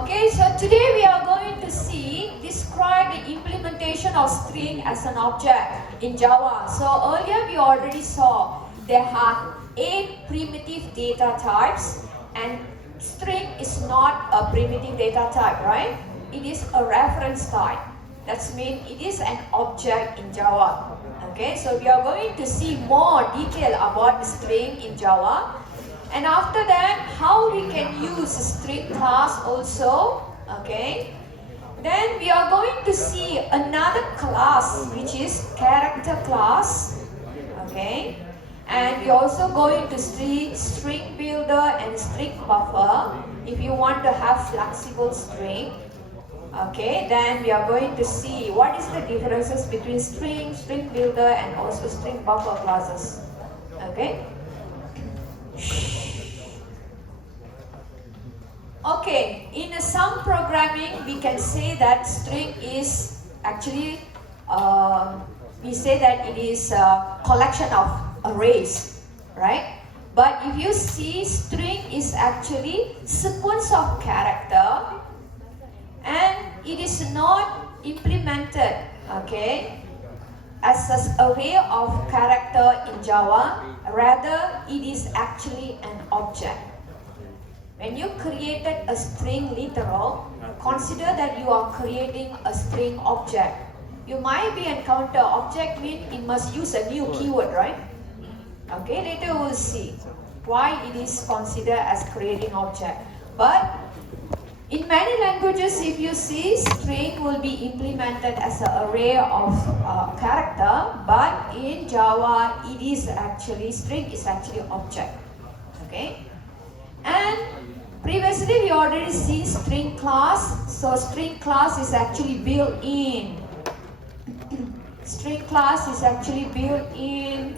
Okay, so today we are going to see describe the implementation of string as an object in Java. So earlier we already saw there are 8 primitive data types, and string is not a primitive data type, right? It is a reference type. That means it is an object in Java. Okay, so we are going to see more detail about the string in Java. And after that, how we can use string class also, okay? Then we are going to see another class, which is character class, okay? And we are also going to see string builder and string buffer if you want to have flexible string. Okay, then we are going to see what is the differences between string, string builder, and also string buffer classes. Okay? Okay, in some programming, we can say that string is actually, we say that it is a collection of arrays, right? But if you see, string is actually sequence of character, and it is not implemented, okay, as an array of character in Java. Rather, it is actually an object. When you created a string literal, consider that you are creating a string object. You might be encounter object means it must use a new keyword, right? Okay, later we'll see why it is considered as creating object. But in many languages, if you see, string will be implemented as an array of character, but in Java, it is actually, string is actually object, okay? And previously, we already see string class. So string class is actually built in. String class is actually built in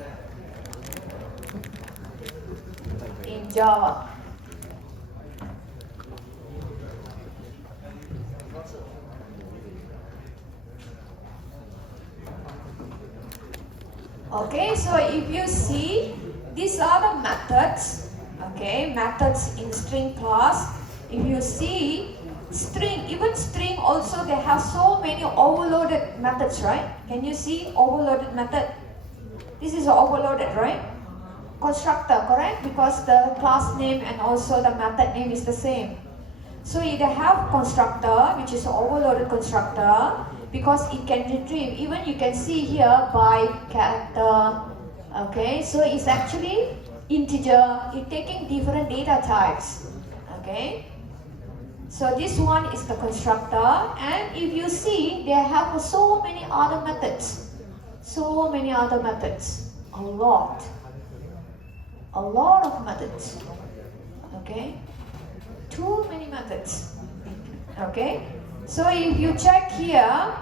Java. Okay, so if you see, these are the methods, okay, methods in string class. If you see, string, even string also, they have so many overloaded methods, right? Can you see overloaded method? This is overloaded, right? Constructor, correct? Because the class name and also the method name is the same. So they have constructor, which is overloaded constructor, because it can retrieve, even you can see here by character, okay, so it's actually integer, it's taking different data types, okay. So this one is the constructor, and if you see, they have so many other methods, a lot of methods, okay, too many methods, okay. So if you check here,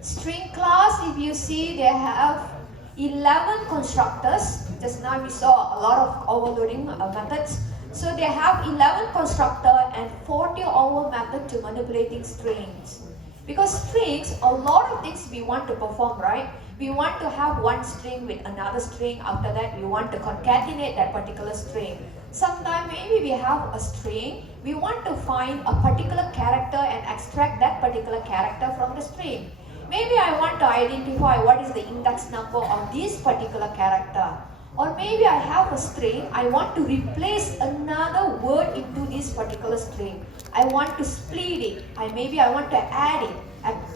string class, if you see, they have 11 constructors. Just now we saw a lot of overloading methods. So they have 11 constructor and 40 over method to manipulating strings. Because strings, a lot of things we want to perform, right? We want to have one string with another string. After that, we want to concatenate that particular string. Sometimes maybe we have a string, we want to find a particular character and extract that particular character from the string. Maybe I want to identify what is the index number of this particular character. Or maybe I have a string, I want to replace another word into this particular string. I want to split it, maybe I want to add it,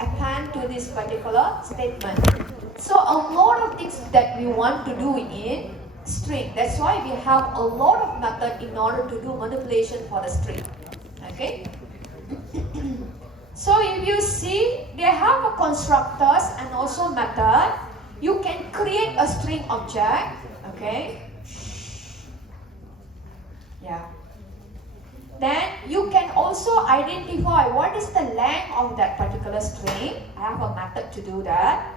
append to this particular statement. So a lot of things that we want to do in string. That's why we have a lot of method in order to do manipulation for the string. Okay? So if you see, they have a constructors and also method. You can create a string object. Okay? Yeah. Then you can also identify what is the length of that particular string. I have a method to do that.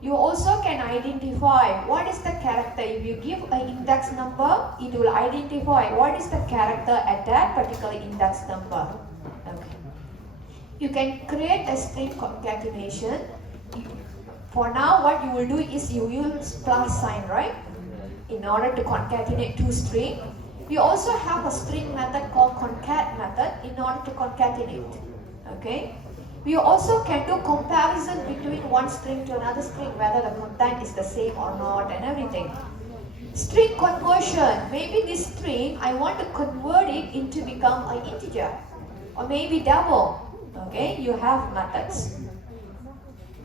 You also can identify what is the character. If you give an index number, it will identify what is the character at that particular index number. Okay. You can create a string concatenation. For now, what you will do is you use plus sign, right? In order to concatenate two strings. We also have a string method called concat method in order to concatenate. Okay? We also can do comparison between one string to another string, whether the content is the same or not and everything. String conversion, maybe this string, I want to convert it into become an integer or maybe double. Okay, you have methods.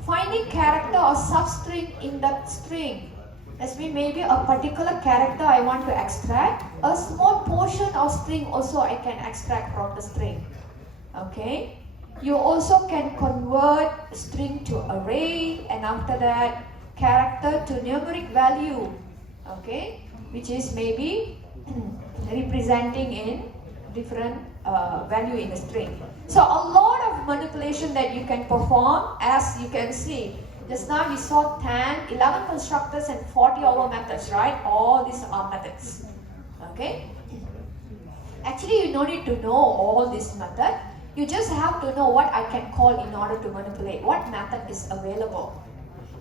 Finding character or substring in that string. That means maybe a particular character I want to extract. A small portion of string also I can extract from the string. Okay. You also can convert string to array, and after that character to numeric value. Okay, which is maybe representing in different value in a string. So a lot of manipulation that you can perform, as you can see. Just now we saw 10, 11 constructors and 40 over methods, right? All these are methods. Okay? Actually, you don't need to know all this method. You just have to know what I can call in order to manipulate, what method is available.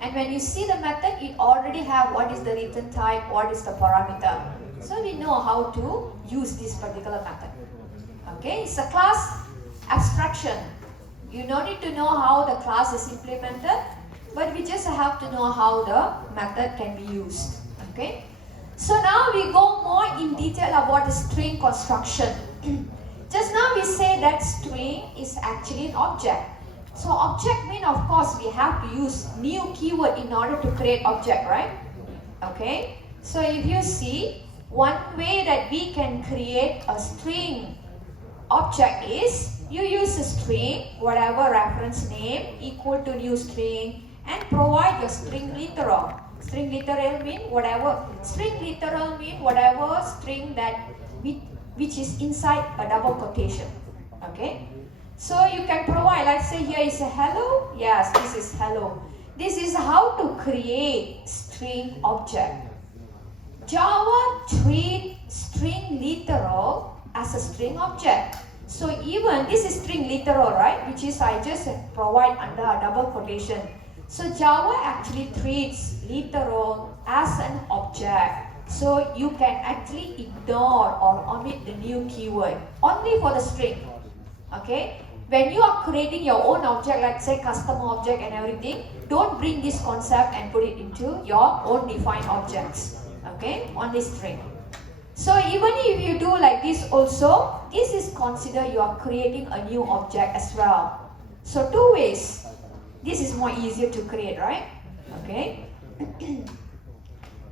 And when you see the method, it already have what is the return type, what is the parameter. So we know how to use this particular method. Okay, it's a class abstraction. You don't need to know how the class is implemented, but we just have to know how the method can be used. Okay, so now we go more in detail about the string construction. Just now we say that string is actually an object. So object means, of course, we have to use new keyword in order to create object, right? Okay, so if you see, one way that we can create a string object is you use a string, whatever reference name equal to new string, and provide your string literal. String literal mean whatever. String literal mean whatever string that which is inside a double quotation. Okay. So you can provide. Let's say here is a hello. Yes, this is hello. This is how to create string object. Java treat string literal as a string object. So even this is string literal, right? Which is I just provide under a double quotation. So Java actually treats literal as an object. So you can actually ignore or omit the new keyword only for the string. Okay? When you are creating your own object, let's say custom object and everything, don't bring this concept and put it into your own defined objects. Okay? On this string. So even if you do like this also, this is considered you are creating a new object as well. So two ways. This is more easier to create, right? Okay.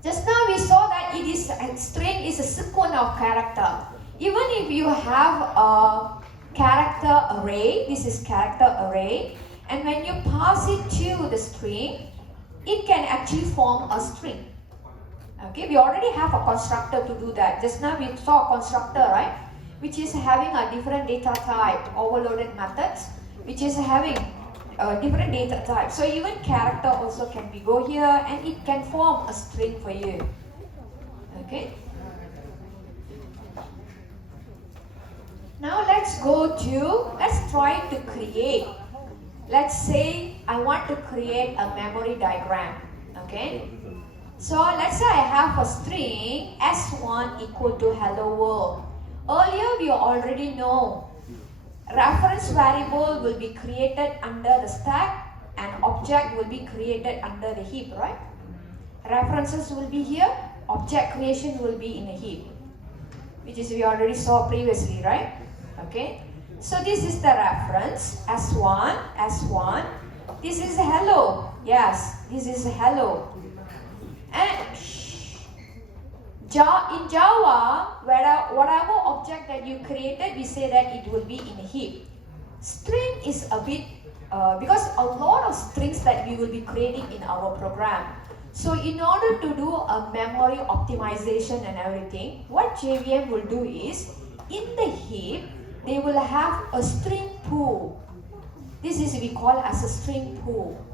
Just now we saw that it is a string is a sequence of character. Even if you have a character array, this is character array, and when you pass it to the string, it can actually form a string. Okay, we already have a constructor to do that. Just now we saw a constructor, right? Which is having a different data type, overloaded methods, which is having different data type. So even character also can be go here and it can form a string for you. Okay. Now let's try to create. Let's say I want to create a memory diagram. Okay. So let's say I have a string s1 equal to hello world. Earlier we already know reference variable will be created under the stack and object will be created under the heap, right? References will be here, object creation will be in a heap, which is we already saw previously, right? Okay, so this is the reference s1. This is hello. Yes, this is hello. And in Java, whatever object that you created, we say that it will be in a heap. String is a bit, because a lot of strings that we will be creating in our program. So in order to do a memory optimization and everything, what JVM will do is, in the heap, they will have a string pool. This is we call as a string pool.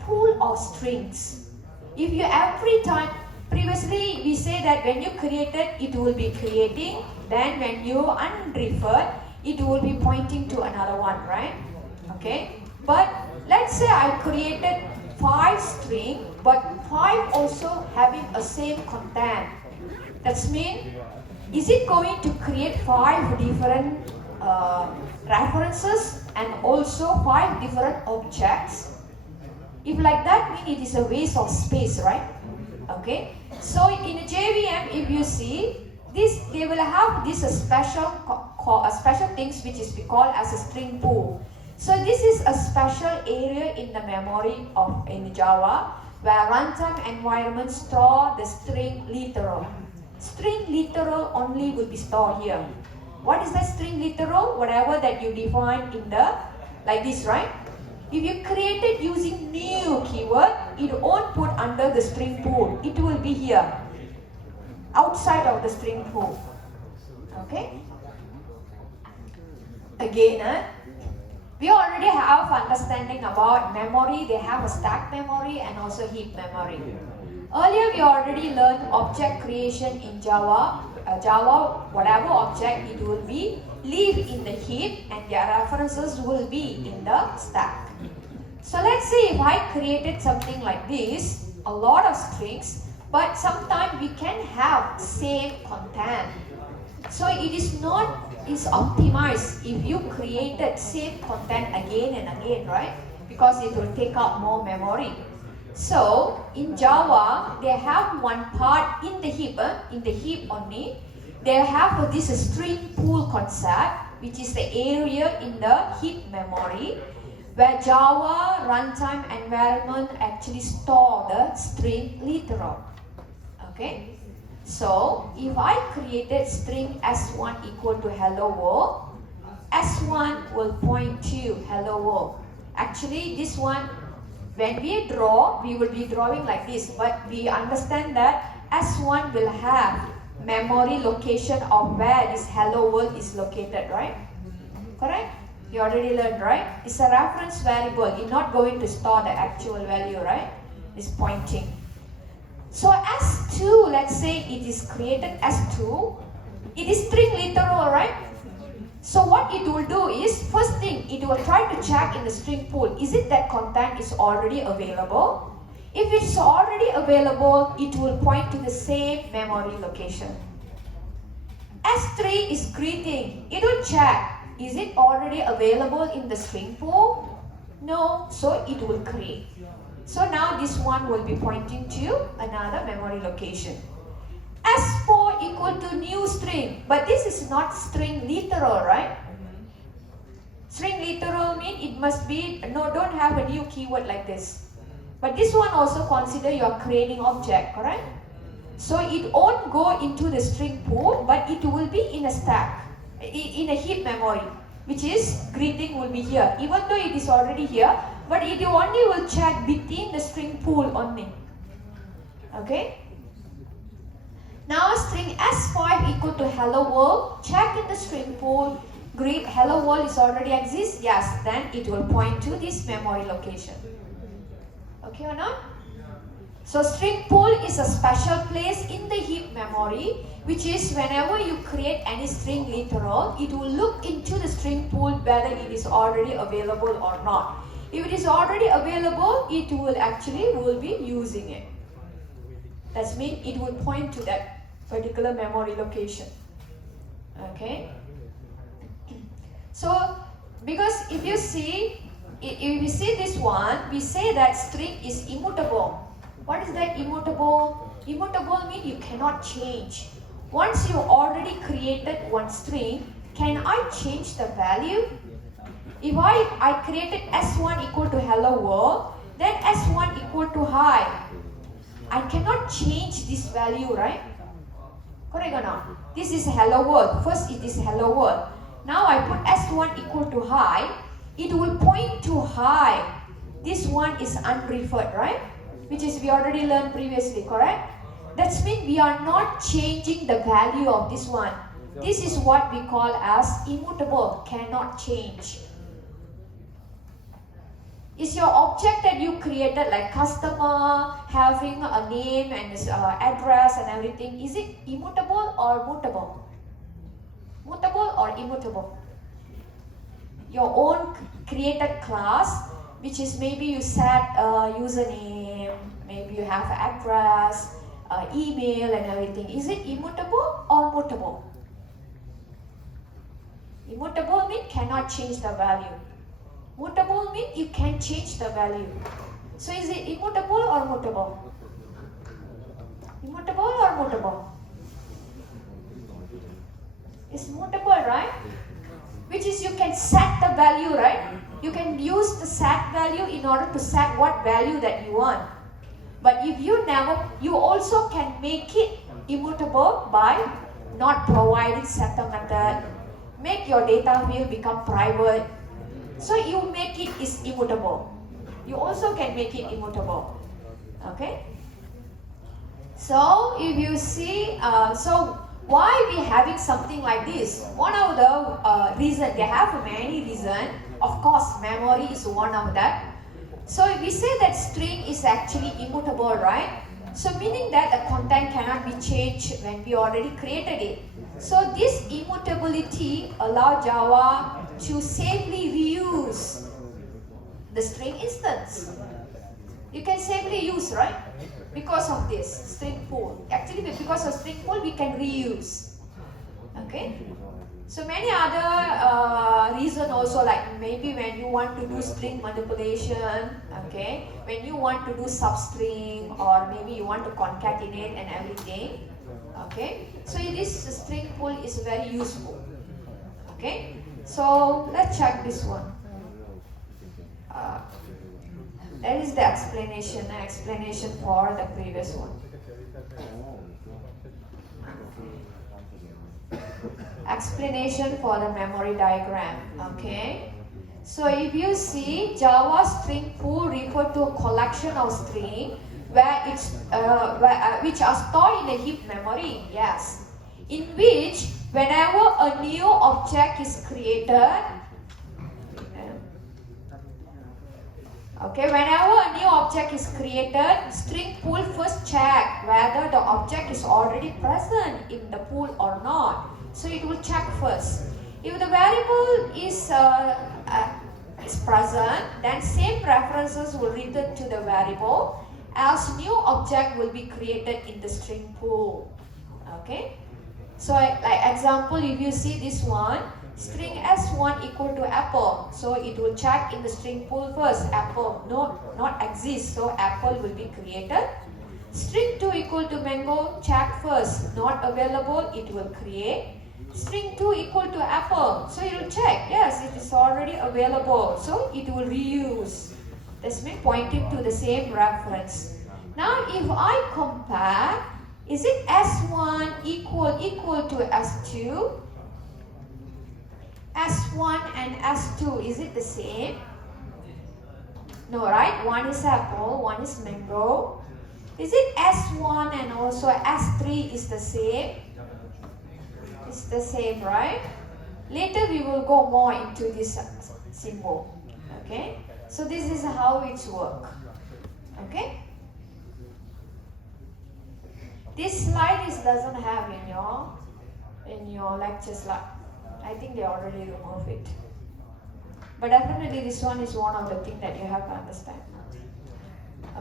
Pool of strings. If you every time, previously we say that when you created, it will be creating, then when you unreferred, it will be pointing to another one, right? Okay, but let's say I created 5 string, but 5 also having a same content. That means Is it going to create 5 different references and also 5 different objects? If like that, mean it is a waste of space, right? Okay. So in a JVM, if you see this, they will have this special things which is we call as a string pool. So this is a special area in the memory of in Java where runtime environment store the string literal. String literal only will be stored here. What is the string literal? Whatever that you define in the like this, right? If you create it using new keyword, it won't put under the string pool. It will be here, outside of the string pool. Okay? Again, we already have understanding about memory. They have a stack memory and also heap memory. Earlier we already learned object creation in Java. Java, whatever object it will be, live in the heap and their references will be in the stack. So let's say if I created something like this, a lot of strings, but sometimes we can have same content. So it is not optimized if you created same content again and again, right? Because it will take up more memory. So in Java, they have one part in the heap only. They have this string pool concept, which is the area in the heap memory, where Java runtime environment actually store the string literal. Okay? So if I created string s1 equal to hello world, s1 will point to hello world. Actually, this one, when we draw, we will be drawing like this, but we understand that S1 will have memory location of where this hello world is located, right? Correct? You already learned, right? It's a reference variable. It's not going to store the actual value, right? It's pointing. So S2, let's say it is created S2. It is string literal, right? So what it will do is, first thing, it will try to check in the string pool, is it that content is already available? If it's already available, it will point to the same memory location. S3 is greeting. It will check, is it already available in the string pool? No, so it will create. So now this one will be pointing to another memory location. S4 equal to new string, but this is not string literal, right? String literal means it must be, no, don't have a new keyword like this. But this one also consider you are creating object, correct? So it won't go into the string pool, but it will be in a stack, in a heap memory, which is greeting will be here. Even though it is already here, but it only will check within the string pool only. Okay? Now string S5 equal to hello world, check in the string pool, greet hello world is already exists, yes, then it will point to this memory location. Okay or not? So string pool is a special place in the heap memory, which is whenever you create any string literal, it will look into the string pool whether it is already available or not. If it is already available, it will be using it. That means it will point to that particular memory location. Okay? So, because if you see this one, we say that string is immutable. What is that immutable? Immutable means you cannot change. Once you already created one string, can I change the value? If I created S1 equal to hello world, then S1 equal to hi. I cannot change this value, right? Correct or not? This is hello world. First it is hello world. Now I put S1 equal to hi. It will point to hi. This one is unreferred, right? Which is we already learned previously, correct? That means we are not changing the value of this one. This is what we call as immutable, cannot change. Is your object that you created like customer, having a name and address and everything, is it immutable or mutable? Mutable or immutable? Your own created class, which is maybe you set a username, maybe you have an address, email and everything. Is it immutable or mutable? Immutable means cannot change the value. Mutable means you can change the value. So is it immutable or mutable? Immutable or mutable? It's mutable, right? Which is you can set the value, right? You can use the set value in order to set what value that you want. But if you also can make it immutable by not providing setter method, make your data field become private. So you make it is immutable. You also can make it immutable. Okay? So if you see, so why we having something like this? One of the reason, they have many reasons. Of course, memory is one of that. So if we say that string is actually immutable, right? So meaning that the content cannot be changed when we already created it. So this immutability allows Java to safely reuse the string instance. You can safely use, right? Because of this string pool. Actually, because of string pool, we can reuse. Okay? So many other reasons also, like maybe when you want to do string manipulation, okay? When you want to do substring, or maybe you want to concatenate and everything, okay? So this string pool is very useful, okay? So let's check this one. That is the explanation for the previous one. Explanation for the memory diagram, okay? So if you see, Java string pool refer to a collection of string which are stored in a heap memory, yes, in which whenever a new object is created, okay, whenever a new object is created, string pool first check whether the object is already present in the pool or not. So it will check first. If the variable is present, then same references will return to the variable, as new object will be created in the string pool. Okay. So like example, if you see this one, string s1 equal to apple, so it will check in the string pool first. Apple not exist, so apple will be created. String 2 equal to mango, check first, not available, it will create. String 2 equal to apple, so it will check, yes, it is already available, so it will reuse. That's mean pointing to the same reference. Now if I compare, is it s1 equal to s2? S1 and S2, is it the same? No, right? One is apple, one is mango. Is it S1 and also S3 is the same? It's the same, right? Later we will go more into this symbol. Okay? So this is how it's work. Okay? This slide doesn't have in your lecture slide. I think they already removed it. But definitely this one is one of the things that you have to understand.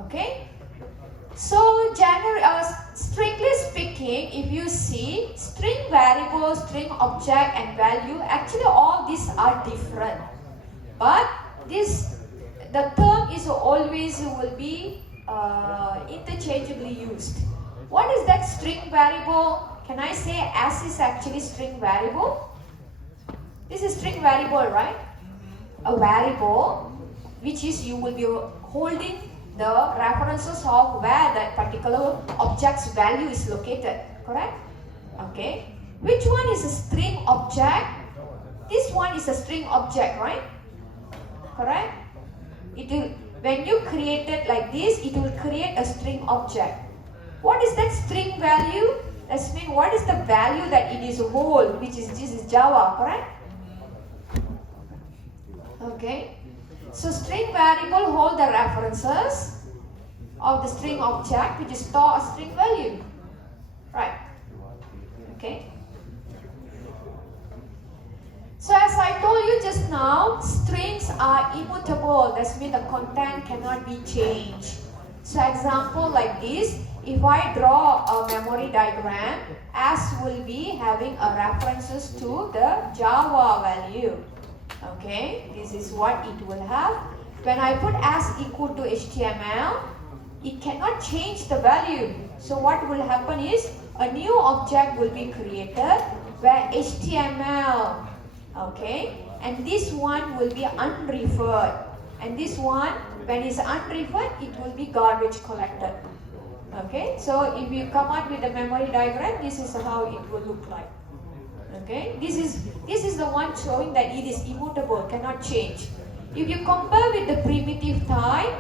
Okay? So strictly speaking, if you see string variable, string object and value, actually all these are different. But the term is always will be interchangeably used. What is that string variable? Can I say S is actually string variable? This is string variable, right? A variable which is you will be holding the references of where that particular object's value is located, correct? Okay. Which one is a string object? This one is a string object, right? Correct? When you create it like this, it will create a string object. What is that string value? That means what is the value that it is hold, which is this is Java, correct? Okay. So string variable hold the references of the string object which store a string value. Right. Okay. So as I told you just now, strings are immutable. That means the content cannot be changed. So example like this, if I draw a memory diagram, as will be having a references to the Java value. Okay, this is what it will have. When I put as equal to HTML, it cannot change the value. So what will happen is a new object will be created where HTML, okay, and this one will be unreferred, and this one, when it's unreferred, it will be garbage collected. Okay, so if you come out with a memory diagram, this is how it will look like. Okay, this is the one showing that it is immutable, cannot change. If you compare with the primitive type,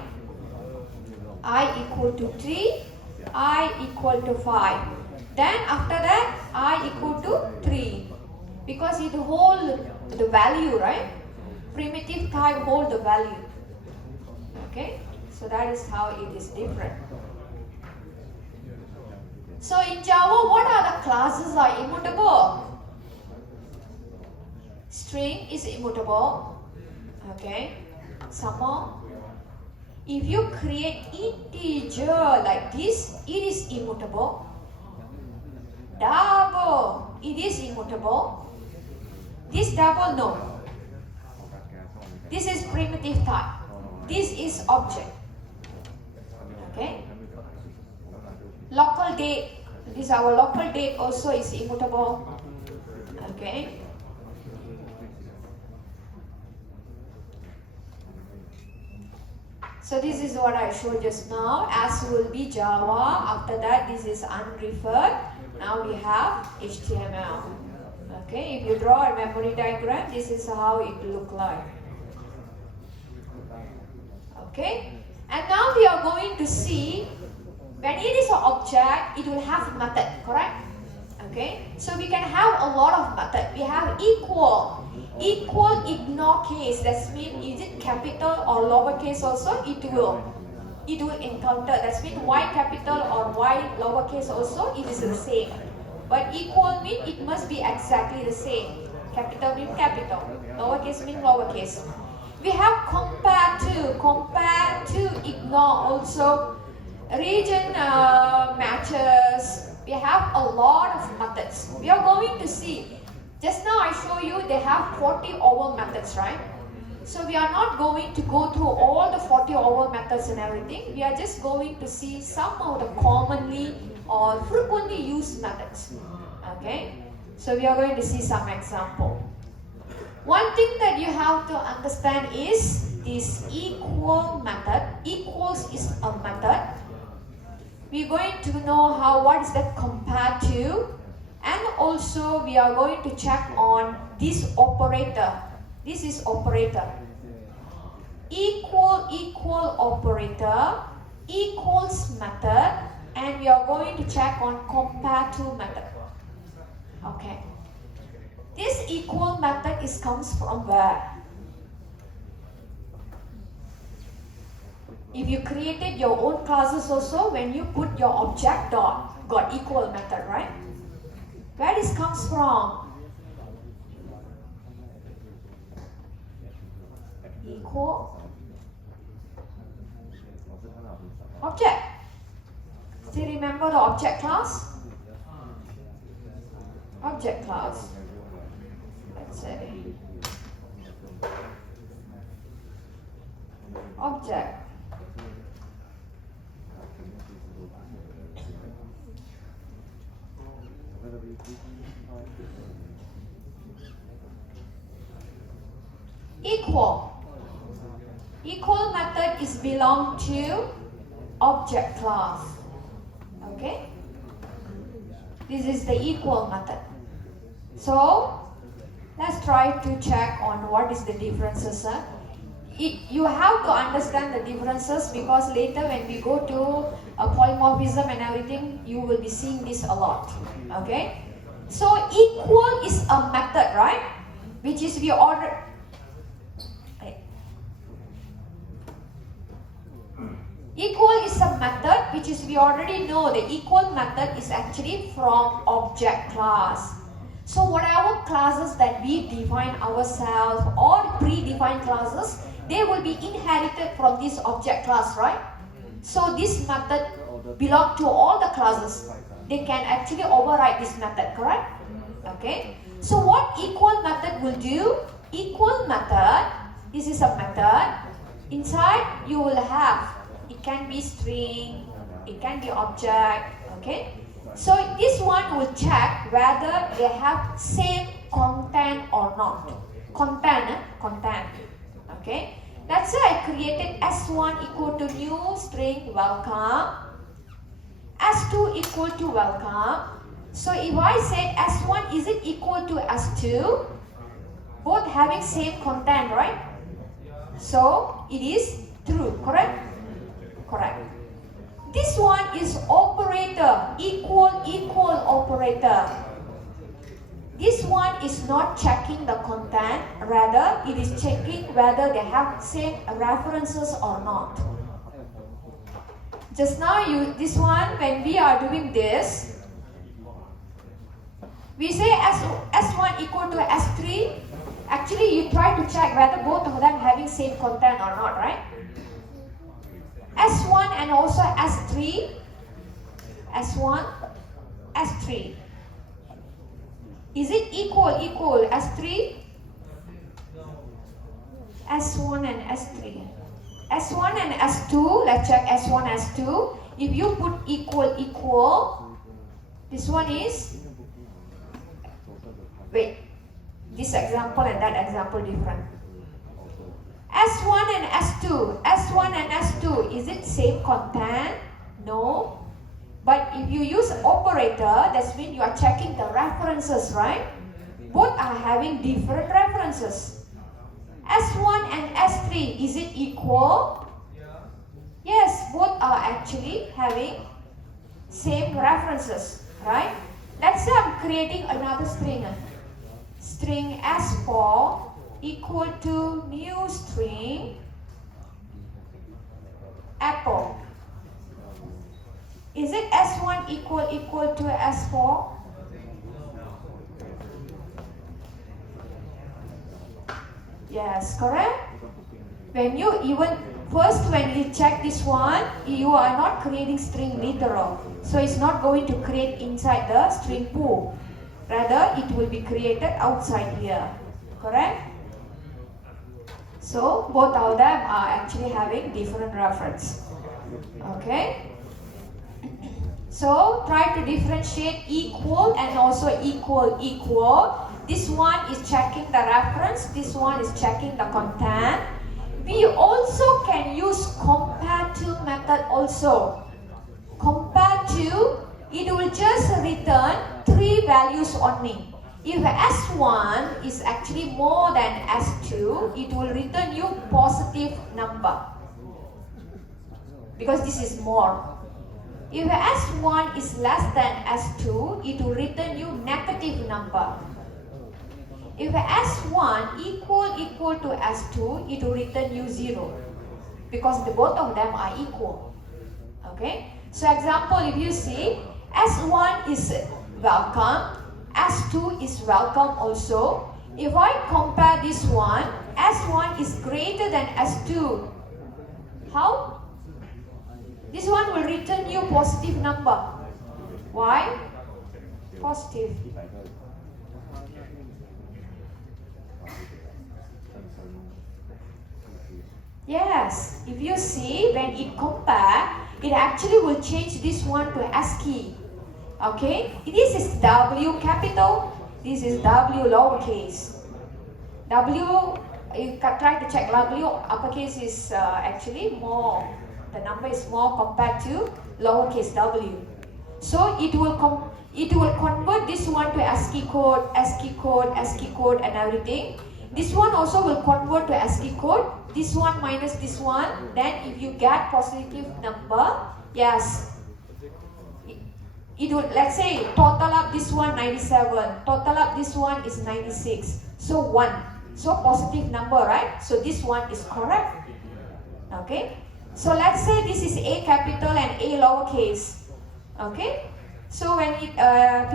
I equal to 3, I equal to 5. Then after that, I equal to 3. Because it hold the value, right? Primitive type hold the value. Okay, so that is how it is different. So in Java, what are the classes are immutable? String is immutable. Okay, some more. If you create integer like this, it is immutable. Double, it is immutable. This double, no. This is primitive type. This is object. Okay. Local date. This our local date also is immutable. Okay. So this is what I showed just now. As will be Java. After that, this is unreferred. Now we have HTML. Okay, if you draw a memory diagram, this is how it will look like. Okay, and now we are going to see when it is an object, it will have method, correct? Okay, so we can have a lot of method. We have equal ignore case. That means is it capital or lowercase also? It will encounter. That means y capital or y lowercase also it is the same. But equal means it must be exactly the same. Capital means capital, lowercase means lowercase. We have compare to ignore also. Region matches. We have a lot of methods. We are going to see. Just now I show you they have 40 over methods, right? So we are not going to go through all the 40 over methods and everything. We are just going to see some of the commonly or frequently used methods. Okay? So we are going to see some example. One thing that you have to understand is this equal method. Equals is a method. We're going to know what is that compared to, and also we are going to check on this operator. This is operator. Equal operator, equals method, and we are going to check on compare to method. Okay. This equal method comes from where? If you created your own classes also, when you put your object dot, got equal method, right? Where this comes from? Equal object. Still remember the object class? Object class. Let's say object. Equal method is belong to object class. Okay? This is the equal method. So let's try to check on what is the differences. You have to understand the differences because later when we go to a polymorphism and everything, you will be seeing this a lot. Okay? So equal is a method, right? Which is we order. Equal is a method which is we already know the equal method is actually from object class. So whatever classes that we define ourselves or predefined classes, they will be inherited from this object class, right? So this method belongs to all the classes. They can actually override this method, correct? Okay. So what equal method will do? Equal method, this is a method. Inside you will have, it can be string, it can be object, okay? So this one will check whether they have same content or not. Content, okay? Let's say I created S1 equal to new string welcome, S2 equal to welcome. So if I said S1 is it equal to S2, both having same content, right? So it is true, correct? Correct. This one is operator, equal operator. This one is not checking the content, rather it is checking whether they have same references or not. Just now this one, when we are doing this, we say S1 equal to S3. Actually, you try to check whether both of them having same content or not, right? S1 and also S3. S1, S3. Is it equal S3? S1 and S3. S1 and S2, let's check S1, S2. If you put equal, this one is, wait, this example and that example different. S1 and S2, S1 and S2, is it same content? No. But if you use operator, that means you are checking the references, right? Both are having different references. S1 and S3, is it equal? Yes, both are actually having same references, right? Let's say I'm creating another string. String S4 equal to new string apple. Is it S1 equal to S4? Yes, correct? When you when you check this one, you are not creating string literal. So it's not going to create inside the string pool. Rather, it will be created outside here. Correct? So both of them are actually having different reference. Okay? So try to differentiate equal and also equal. This one is checking the reference, this one is checking the content. We also can use compare to method also. Compare to, it will just return 3 values only. If S1 is actually more than S2, it will return you positive number. Because this is more. If S1 is less than S2, it will return you negative number. If S1 equal to S2, it will return you 0. Because both of them are equal. Okay? So example, if you see, S1 is welcome, S2 is welcome also. If I compare this one, S1 is greater than S2. How? This one will return you positive number. Why? Positive. Yes, if you see, when it compare, it actually will change this one to ASCII. Okay, this is W capital, this is W lowercase. W, you can try to check W uppercase is actually more. The number is more compared to lowercase w. So it will convert this one to ASCII code, and everything. This one also will convert to ASCII code. This one minus this one. Then if you get positive number, yes, it will, let's say, total up this one 97, total up this one is 96. So 1. So positive number, right? So this one is correct. Okay. So let's say this is A capital and A lowercase. Okay? So when it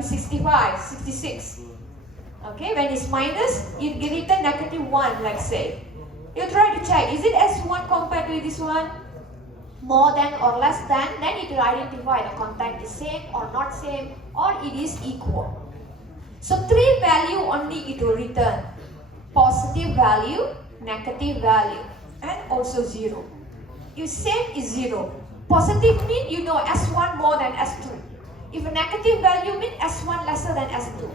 65, 66. Okay, when it's minus, it return negative 1, let's say. You try to check, is it S1 compared to this one? more than or less than, then it will identify the content is same or not same or it is equal. So 3 value only it will return. Positive value, negative value, and also 0. If same is 0. Positive means you know S1 more than S2. If a negative value means S1 lesser than S2.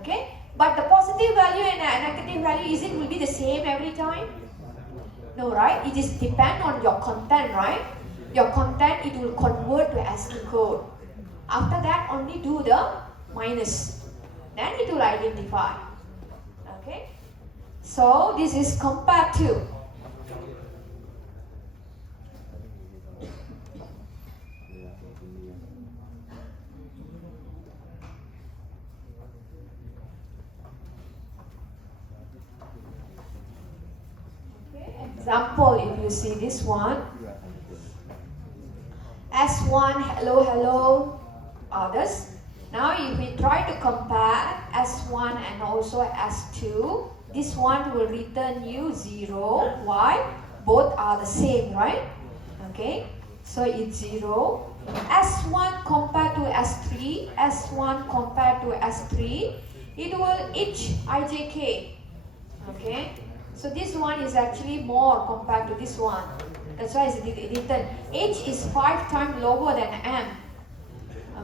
Okay? But the positive value and negative value, is it will be the same every time? No, right? It is depend on your content, right? Your content, it will convert to ASCII code. After that, only do the minus. Then it will identify. Okay? So, this is compared to. Example, if you see this one, S1, hello, hello, others. Now if we try to compare S1 and also S2, this one will return you 0. Why? Both are the same, right? Okay, so it's 0. S1 compared to S3, S1 compared to S3, it will each IJK. Okay. So this one is actually more compared to this one. That's why it's written H is 5 times lower than M.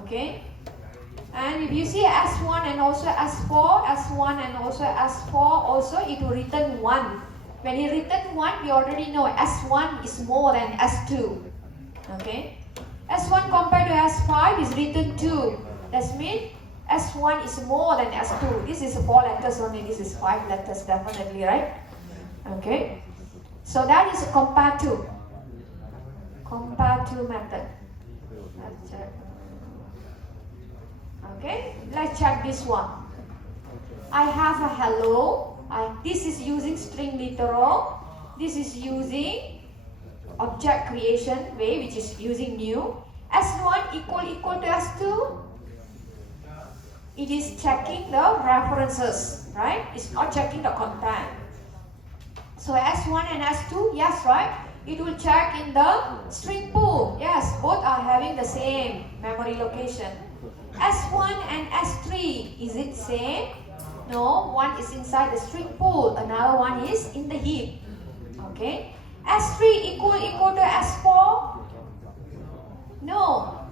Okay? And if you see S1 and also S4, S1 and also S4, also it will return 1. When it return 1, we already know S1 is more than S2. Okay? S1 compared to S5 is written 2. That means S1 is more than S2. This is 4 letters only, this is 5 letters definitely, right? Okay, so that is a compare to method. Let's check. Okay, let's check this one. I have a hello. This is using string literal. This is using object creation way, which is using new. S1 equal to S2. It is checking the references, right? It's not checking the content. So S1 and S2, yes, right? It will check in the string pool. Yes, both are having the same memory location. S1 and S3, is it same? No, one is inside the string pool, another one is in the heap. Okay. S3 equal to S4? No.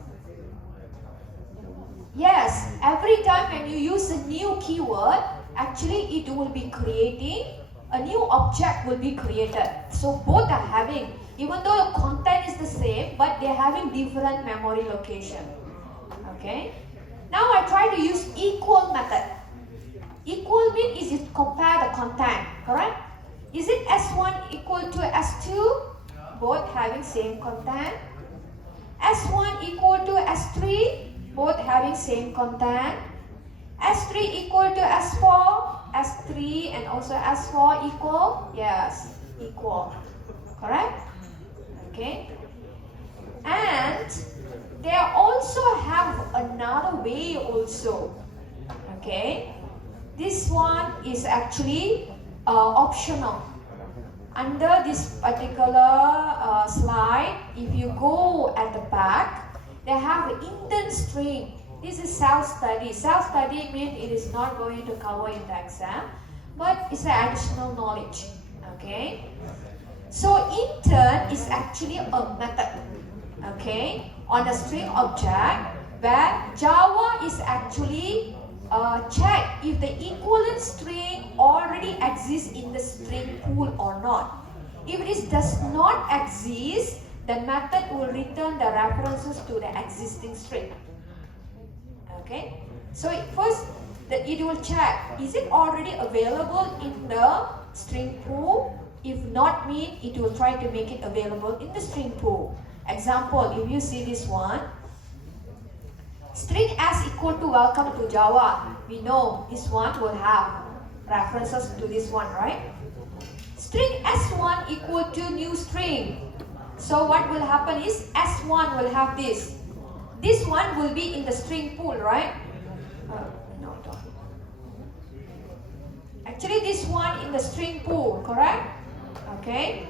Yes, every time when you use a new keyword, actually it will be creating a new object will be created. So both are having, even though the content is the same, but they're having different memory location. Okay. Now I try to use equal method. Equal means is it compare the content, correct? Is it S1 equal to S2? Both having same content. S1 equal to S3? Both having same content. S3 equal to S4? S3 and also S4 equal? Yes, equal. Correct? Okay. And they also have another way also. Okay. This one is actually optional. Under this particular slide, if you go at the back, they have an indent string. This is self-study. Self-study means it is not going to cover in the exam, but it's an additional knowledge. Okay. So intern is actually a method. Okay, on a string object where Java is actually check if the equivalent string already exists in the string pool or not. If it does not exist, the method will return the references to the existing string. Okay, so first it will check, is it already available in the string pool? If not, mean it will try to make it available in the string pool. Example, if you see this one, string s equal to welcome to Java. We know this one will have references to this one, right? String s1 equal to new string. So what will happen is s1 will have this. This one will be in the string pool, right? No, don't. Actually, this one in the string pool, correct? Okay.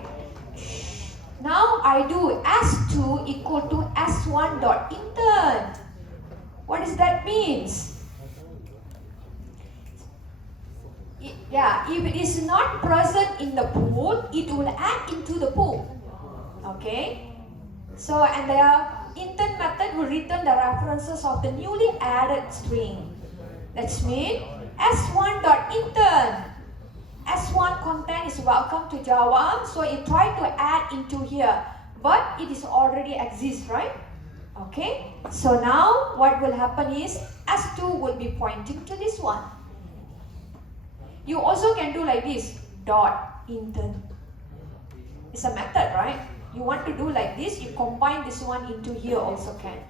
Now I do S2 equal to S1 dot intern. What does that means? If it is not present in the pool, it will add into the pool. Okay? So, and the intern method will return the references of the newly added string. That means S1.intern. S1 content is welcome to Java, so it tried to add into here, but it is already exists, right? Okay, so now what will happen is S2 will be pointing to this one. You also can do like this, dot intern. It's a method, right? You want to do like this, you combine this one into here also can.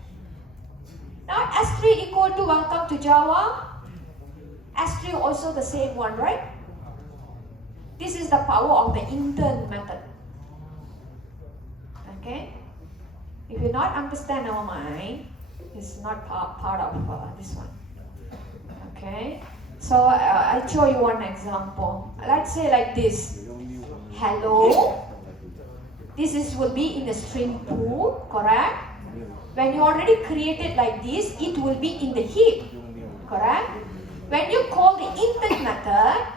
Now S3 equal to welcome to Java. S3 also the same one, right? This is the power of the intern method. Okay? If you not understand our mind, it's not part of this one. Okay? So I'll show you one example. Let's say like this. Hello. This will be in the string pool, correct? When you already created like this, it will be in the heap, correct? When you call the intern method,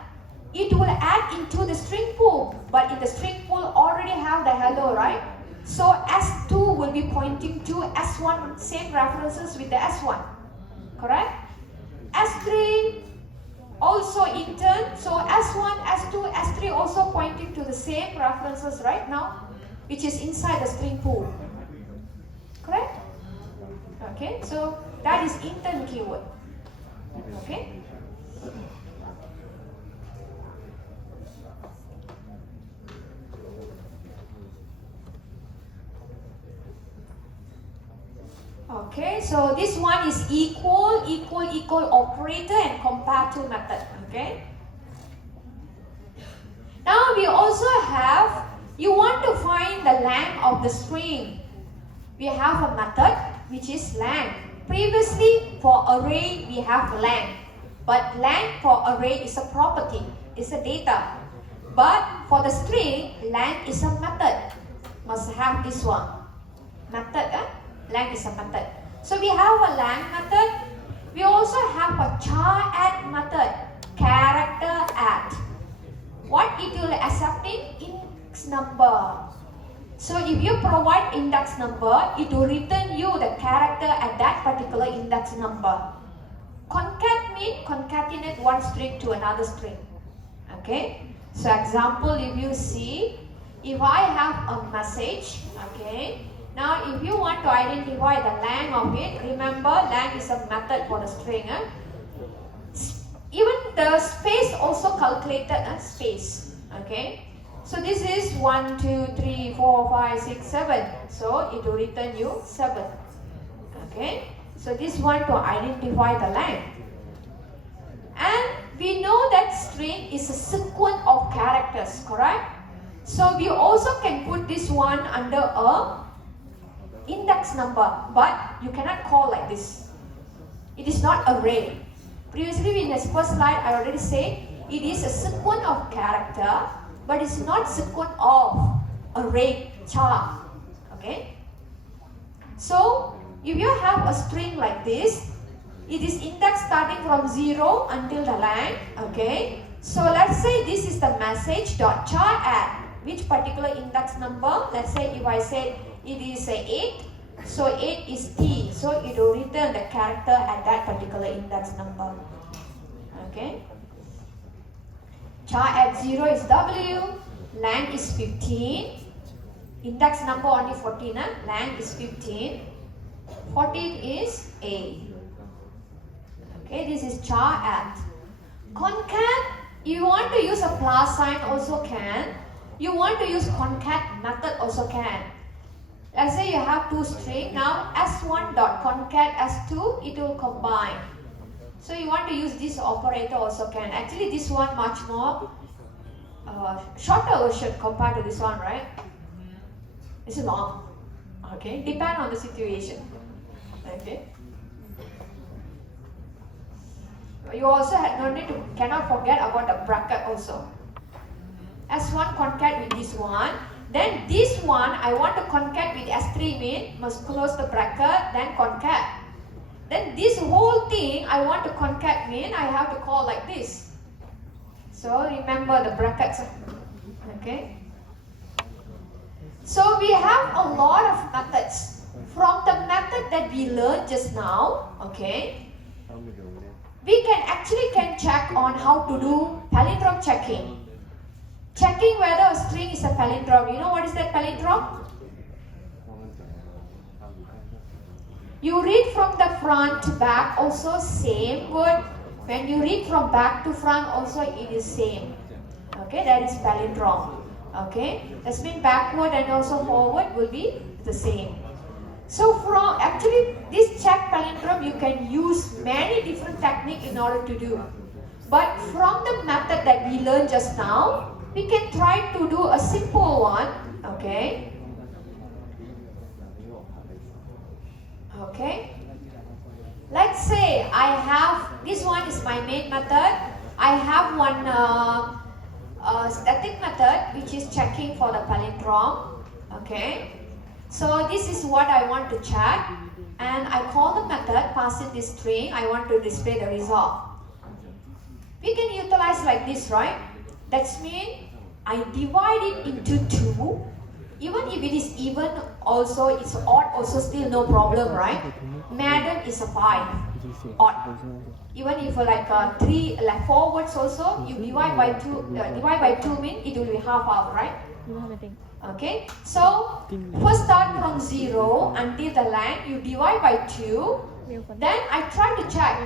it will add into the string pool, but in the string pool already have the hello, right? So S2 will be pointing to S1, same references with the S1, correct? S3 also intern, so S1, S2, S3 also pointing to the same references right now, which is inside the string pool, correct? Okay, so that is intern keyword. Okay. Okay, so this one is equal operator and compare to method. Okay. Now we also have, you want to find the length of the string. We have a method which is length. Previously for array we have length, but length for array is a property, is a data. But for the string, length is a method. Must have this one. Method, length is a method. So we have a length method. We also have a char add method, character add. What it will accepting? Index number. So if you provide index number, it will return you the character at that particular index number. Concat means concatenate one string to another string. Okay. So example, if you see, if I have a message, okay. Now if you want to identify the length of it, remember length is a method for the string. Even the space also calculated space. Okay. So this is 1, 2, 3, 4, 5, 6, 7. So it will return you 7. Okay. So this one to identify the length. And we know that string is a sequence of characters, correct? So we also can put this one under a index number, but you cannot call like this. It is not array. Previously in the first slide I already said it is a sequence of character, but it's not sequence of array char. Okay. So if you have a string like this, it is index starting from 0 until the length. Okay. So let's say this is the message dot char add. Which particular index number? Let's say if I say it is 8, so 8 is T, so it will return the character at that particular index number. Okay. Char at 0 is W, length is 15, index number only 14, length is 15, 14 is A. Okay, this is char at. Concat, you want to use a plus sign also can. You want to use concat method also can. Let's say you have two strings, now S1 dot concat S2, it will combine. So you want to use this operator also can. Actually this one much more shorter version compared to this one, right? It's long. Okay, depend on the situation. Okay. You also cannot forget about the bracket also. S1 concat with this one, Then this one I want to concat with S3 mean must close the bracket, then concat. Then this whole thing I want to concat mean I have to call like this. So remember the brackets. Okay. So we have a lot of methods. From the method that we learned just now, okay, we can check on how to do palindrome checking. Checking whether a string is a palindrome. You know what is that palindrome? You read from the front to back also same word. When you read from back to front also it is same. Okay, that is palindrome. Okay, that means backward and also forward will be the same. So from actually this check palindrome you can use many different techniques in order to do. But from the method that we learned just now, we can try to do a simple one. Okay. Okay. Let's say I have, this one is my main method. I have one static method which is checking for the palindrome. Okay. So this is what I want to check, and I call the method, pass in this string, I want to display the result. We can utilize like this, right? That means I divide it into 2. Even if it is even also, it's odd also still no problem, right? Madam is a 5, odd. Even if like 3, like 4 words also, you divide by 2 means it will be half, right? Okay, so first start from 0 until the length, you divide by 2. Then I try to check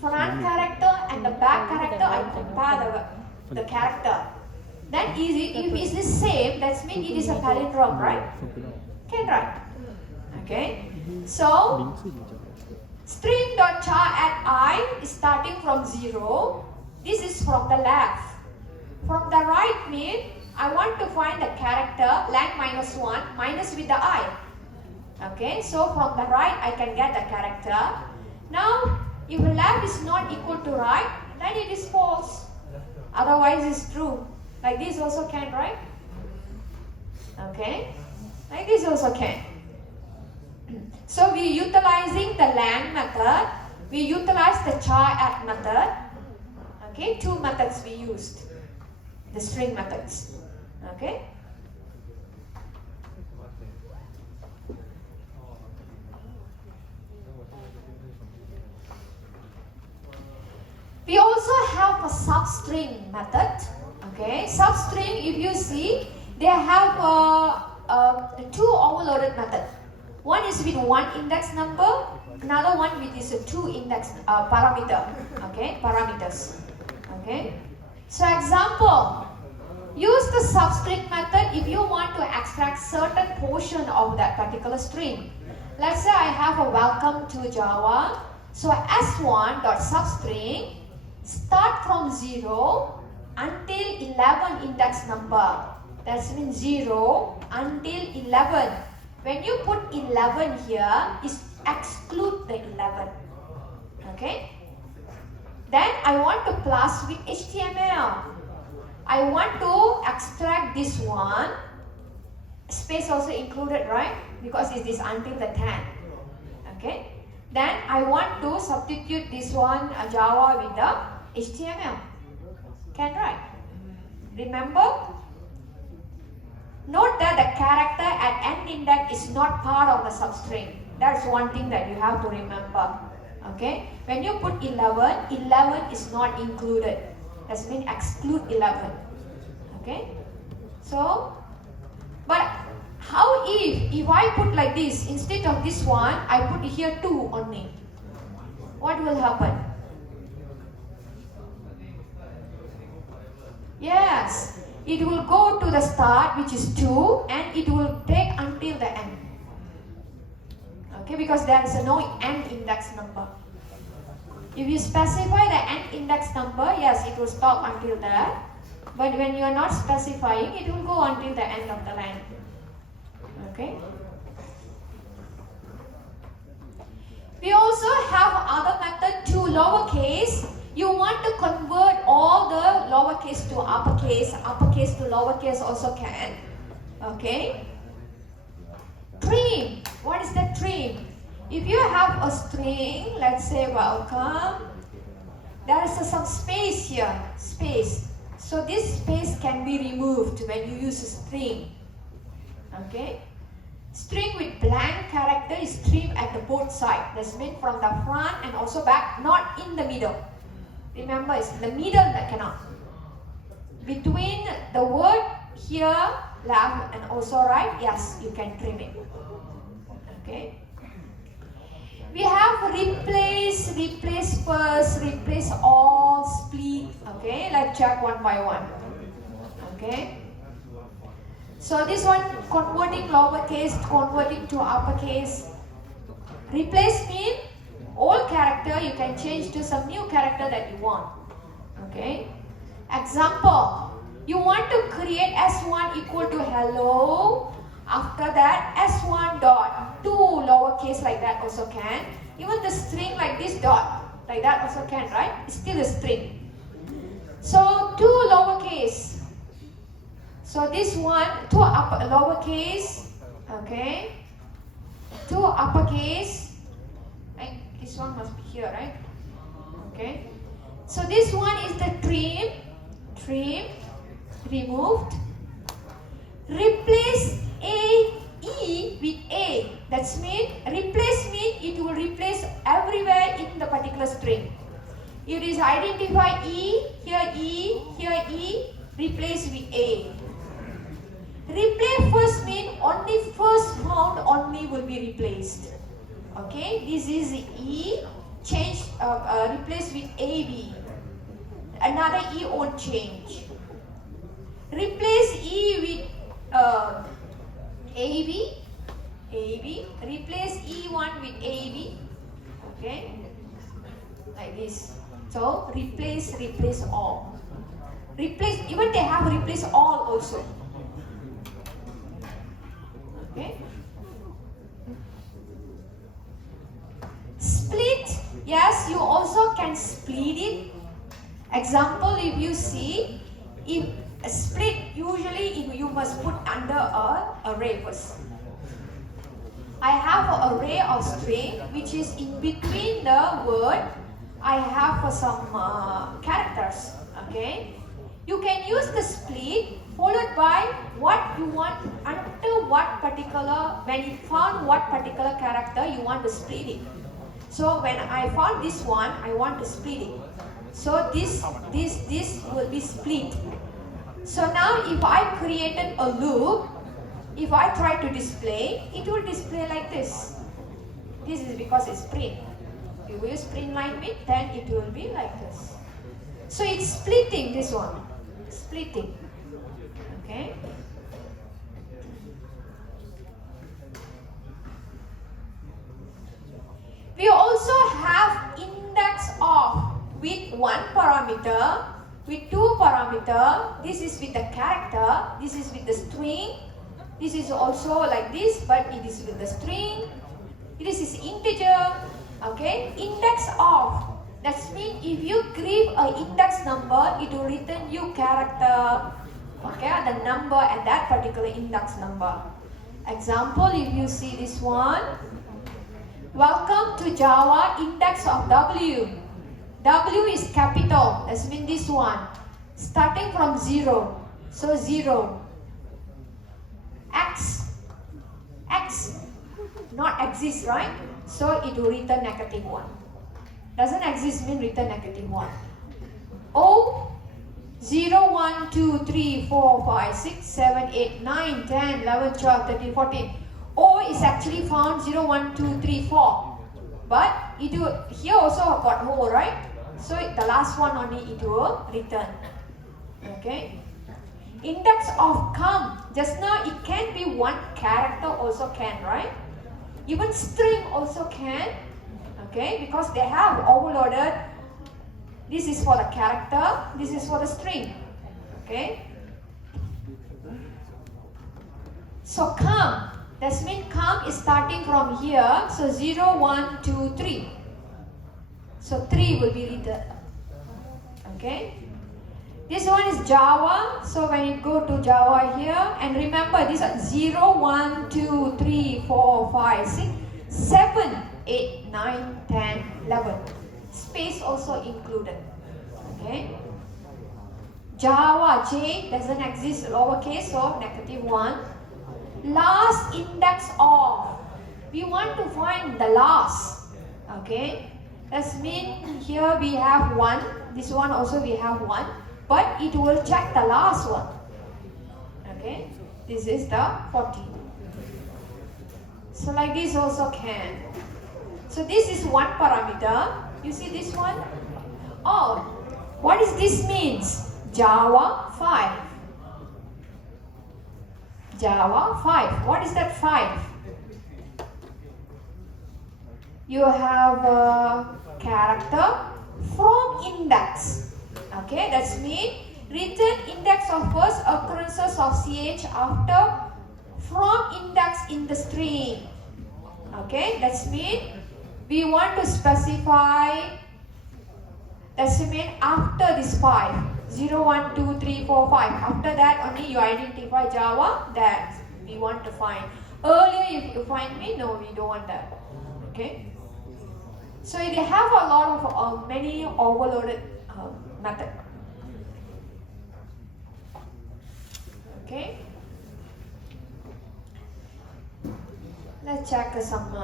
front character and the back character, I compare the character. Then if it is the same, that means it is a palindrome, right? Can write. Okay, so string.char at I is starting from 0. This is from the left. From the right means I want to find the character length -1 minus with the I. Okay, so from the right I can get the character. Now, if left is not equal to right, then it is false. Otherwise, it's true. Like this also can, right? Okay, like this also can. So we utilizing the lang method. We utilize the char at method. Okay, 2 methods we used. The string methods. Okay. We also have a substring method. Okay, substring, if you see, they have the 2 overloaded method. One is with 1 index number, another one with is a 2 index parameter. Okay, parameters. Okay. So example. Use the substring method if you want to extract certain portion of that particular string. Let's say I have a welcome to Java. So s1.substring start from 0 until 11 index number. That means 0 until 11. When you put 11 here, is exclude the 11. Okay? Then I want to plus with HTML. I want to extract this one, space also included, right? Because it is until the 10. Okay. Then I want to substitute this one Java with the HTML. Can write. Remember? Note that the character at end index is not part of the substring. That's one thing that you have to remember. Okay. When you put 11, 11 is not included. That means exclude 11. Okay. So, but how if I put like this, instead of this one, I put here 2 only. What will happen? Yes, it will go to the start, which is 2, and it will take until the end. Okay, because there is no end index number. If you specify the end index number, yes, it will stop until there. But when you are not specifying, it will go until the end of the line. Okay. We also have other method to lowercase. You want to convert all the lowercase to uppercase to lowercase also can. Okay. Trim. What is the trim? If you have a string, let's say welcome, there is some space here, space. So this space can be removed when you use a string. Okay. String with blank character is trimmed at the both sides. That's meant from the front and also back, not in the middle. Remember, it's in the middle that cannot. Between the word here, left and also right, yes, you can trim it. Okay. We have replace, replace first, replace all, split. Okay, let's check one by one. Okay. So this one, converting lowercase, converting to uppercase. Replace mean old character you can change to some new character that you want. Okay. Example, you want to create S1 equal to hello. After that, S1 dot, 2 lowercase like that also can. Even the string like this dot, like that also can, right? It's still a string. So 2 lowercase. So this one, 2 lowercase, okay? 2 uppercase. Like this one must be here, right? Okay. So this one is the trim, removed. Replace E with A. That's mean, replace mean it will replace everywhere in the particular string. It is identify E, here E, replace with A. Replace first mean only first found only will be replaced. Okay, this is E, change, replace with AB. Another E won't change. Replace E with AB, replace E1 with AB, okay, like this. So replace all. Replace, even they have replace all also. Okay. Split, yes, you also can split it. Example, if you see, if a split, usually you must put under a array first. I have an array of string which is in between the word. I have some characters. Okay, you can use the split followed by what you want under what particular. When you found what particular character you want to split it. So when I found this one, I want to split it. So this will be split. So now if I created a loop, if I try to display, it will display like this. This is because it's print. If you use print line width, then it will be like this. So it's splitting this one. Splitting. Okay. We also have index of with 1 parameter, with 2 parameter. This is with the character, this is with the string. This is also like this, but it is with the string. This is integer. Okay, index of. That means if you give an index number, it will return you character. Okay, the number at that particular index number. Example, if you see this one, welcome to Java, index of W. W is capital, that means this one, starting from 0, so 0. X not exist, right? So it will return negative 1. Doesn't exist mean return negative 1. O 0, 1, 2, 3, 4, 5, 6, 7, 8, 9, 10, 11, 12, 13, 14. O is actually found 0, 1, 2, 3, 4. But it will, here also got O, right? So the last one only it will return. Okay. Index of come. Just now it can be one character also can, right? Even string also can. Okay, because they have overloaded. This is for the character, this is for the string. Okay. So come. That means come is starting from here. So 0, 1, 2, 3. So 3 will be returned. Okay. This one is Java. So when you go to Java here, and remember these are 0, 1, 2, 3, 4, 5, 6, 7, 8, 9, 10, 11. Space also included. Okay. Java J doesn't exist lowercase, so -1. Last index of. We want to find the last. Okay. That means here we have 1. This one also we have 1. But it will check the last one. Okay. This is the 14. So like this also can. So this is one parameter. You see this one? Oh, what is this means? Java 5. Java 5. What is that 5? You have a character from index. Okay, that's mean return index of first occurrences of CH after from index in the string. Okay, that's mean we want to specify. That's mean after this 5. 0, 1, 2, 3, 4, 5. After that only you identify Java that we want to find. Earlier if you find me, no, we don't want that. Okay. So they have a lot of many overloaded method. Okay. Let's check some.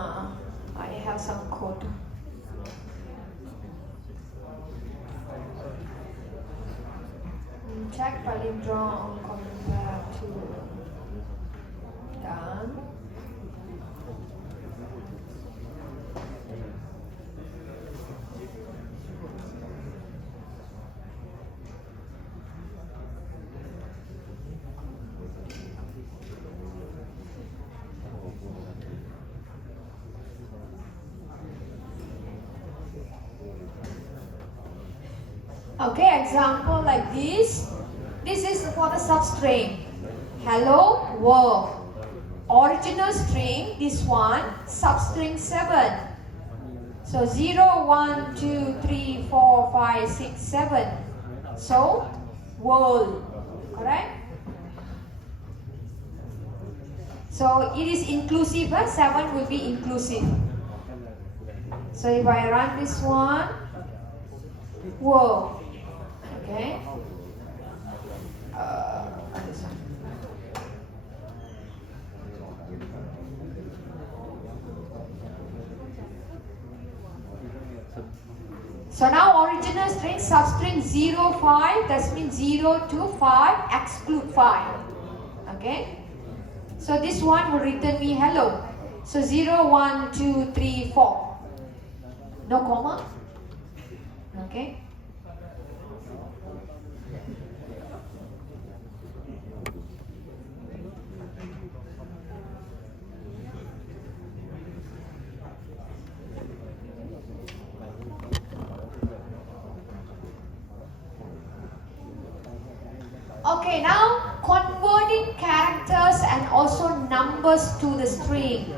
I have some code. Check palindrome compare to done. Okay, example like this. This is for the substring. Hello world. Original string, this one, substring 7. So 0, 1, 2, 3, 4, 5, 6, 7. So world. Correct? So it is inclusive. 7 will be inclusive. So if I run this one, world. Okay. This one. So now original string substring 0, 5. That means 0 to 5 exclude 5. Okay. So this one will return me hello. So 0, 1, 2, 3, 4. No comma. Okay. Okay, now converting characters and also numbers to the string.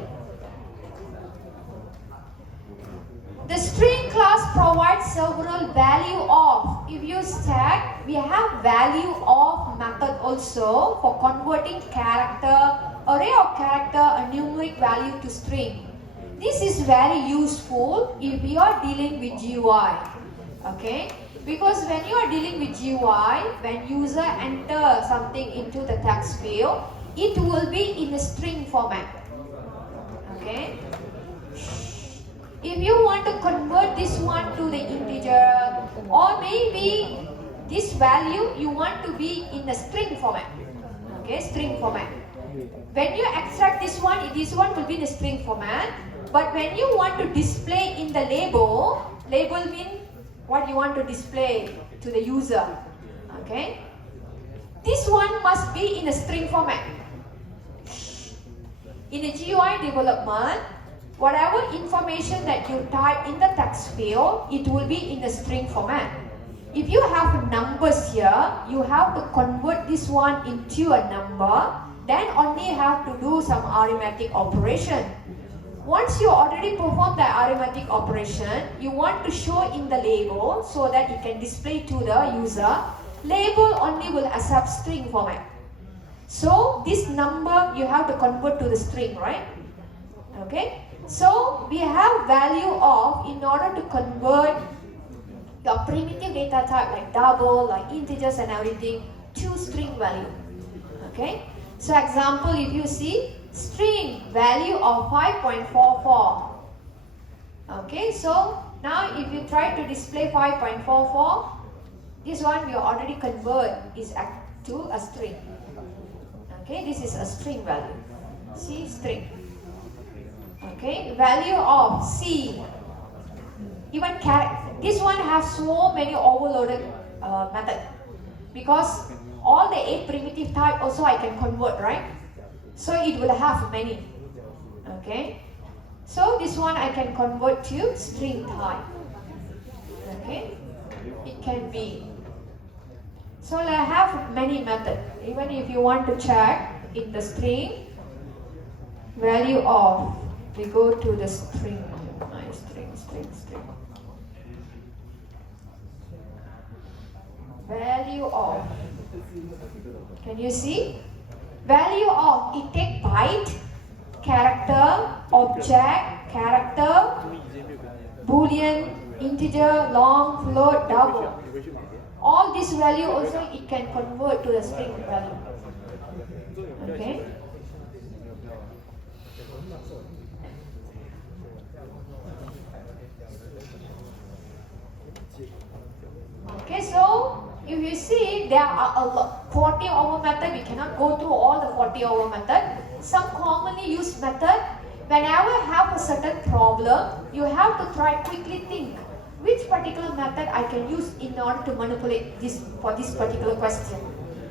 The string class provides several value of. If you stack, we have value of method also for converting character, array of character, a numeric value to string. This is very useful if you are dealing with GUI. Okay. Because when you are dealing with GUI, when user enter something into the text field, it will be in a string format. Okay. If you want to convert this one to the integer, or maybe this value you want to be in a string format. Okay, string format. When you extract this one will be in a string format. But when you want to display in the label means what you want to display to the user. Okay. This one must be in a string format. In a GUI development, whatever information that you type in the text field, it will be in a string format. If you have numbers here, you have to convert this one into a number, then only have to do some arithmetic operation. Once you already perform the arithmetic operation, you want to show in the label so that it can display to the user. Label only will accept string format. So this number you have to convert to the string, right? Okay. So we have value of, in order to convert your primitive data type like double, like integers and everything, to string value. Okay. So example, if you see string value of 5.44. Okay. So now if you try to display 5.44, this one we already convert is to a string. Okay, this is a string value. See, string. Okay, value of C. Even this one has so many overloaded method, because all the 8 primitive type also I can convert, right? So it will have many. Okay, so this one I can convert to string type. Okay, it can be. So I have many methods. Even if you want to check in the string value of, we go to the string, string. Value of. Can you see? Value of, it take byte, character, object, character, boolean, integer, long, float, double. All this value also it can convert to the string value. Okay. Okay, so if you see there are a lot 40 over method, we cannot go through all the 40 over method. Some commonly used method, whenever you have a certain problem, you have to try quickly think which particular method I can use in order to manipulate this for this particular question.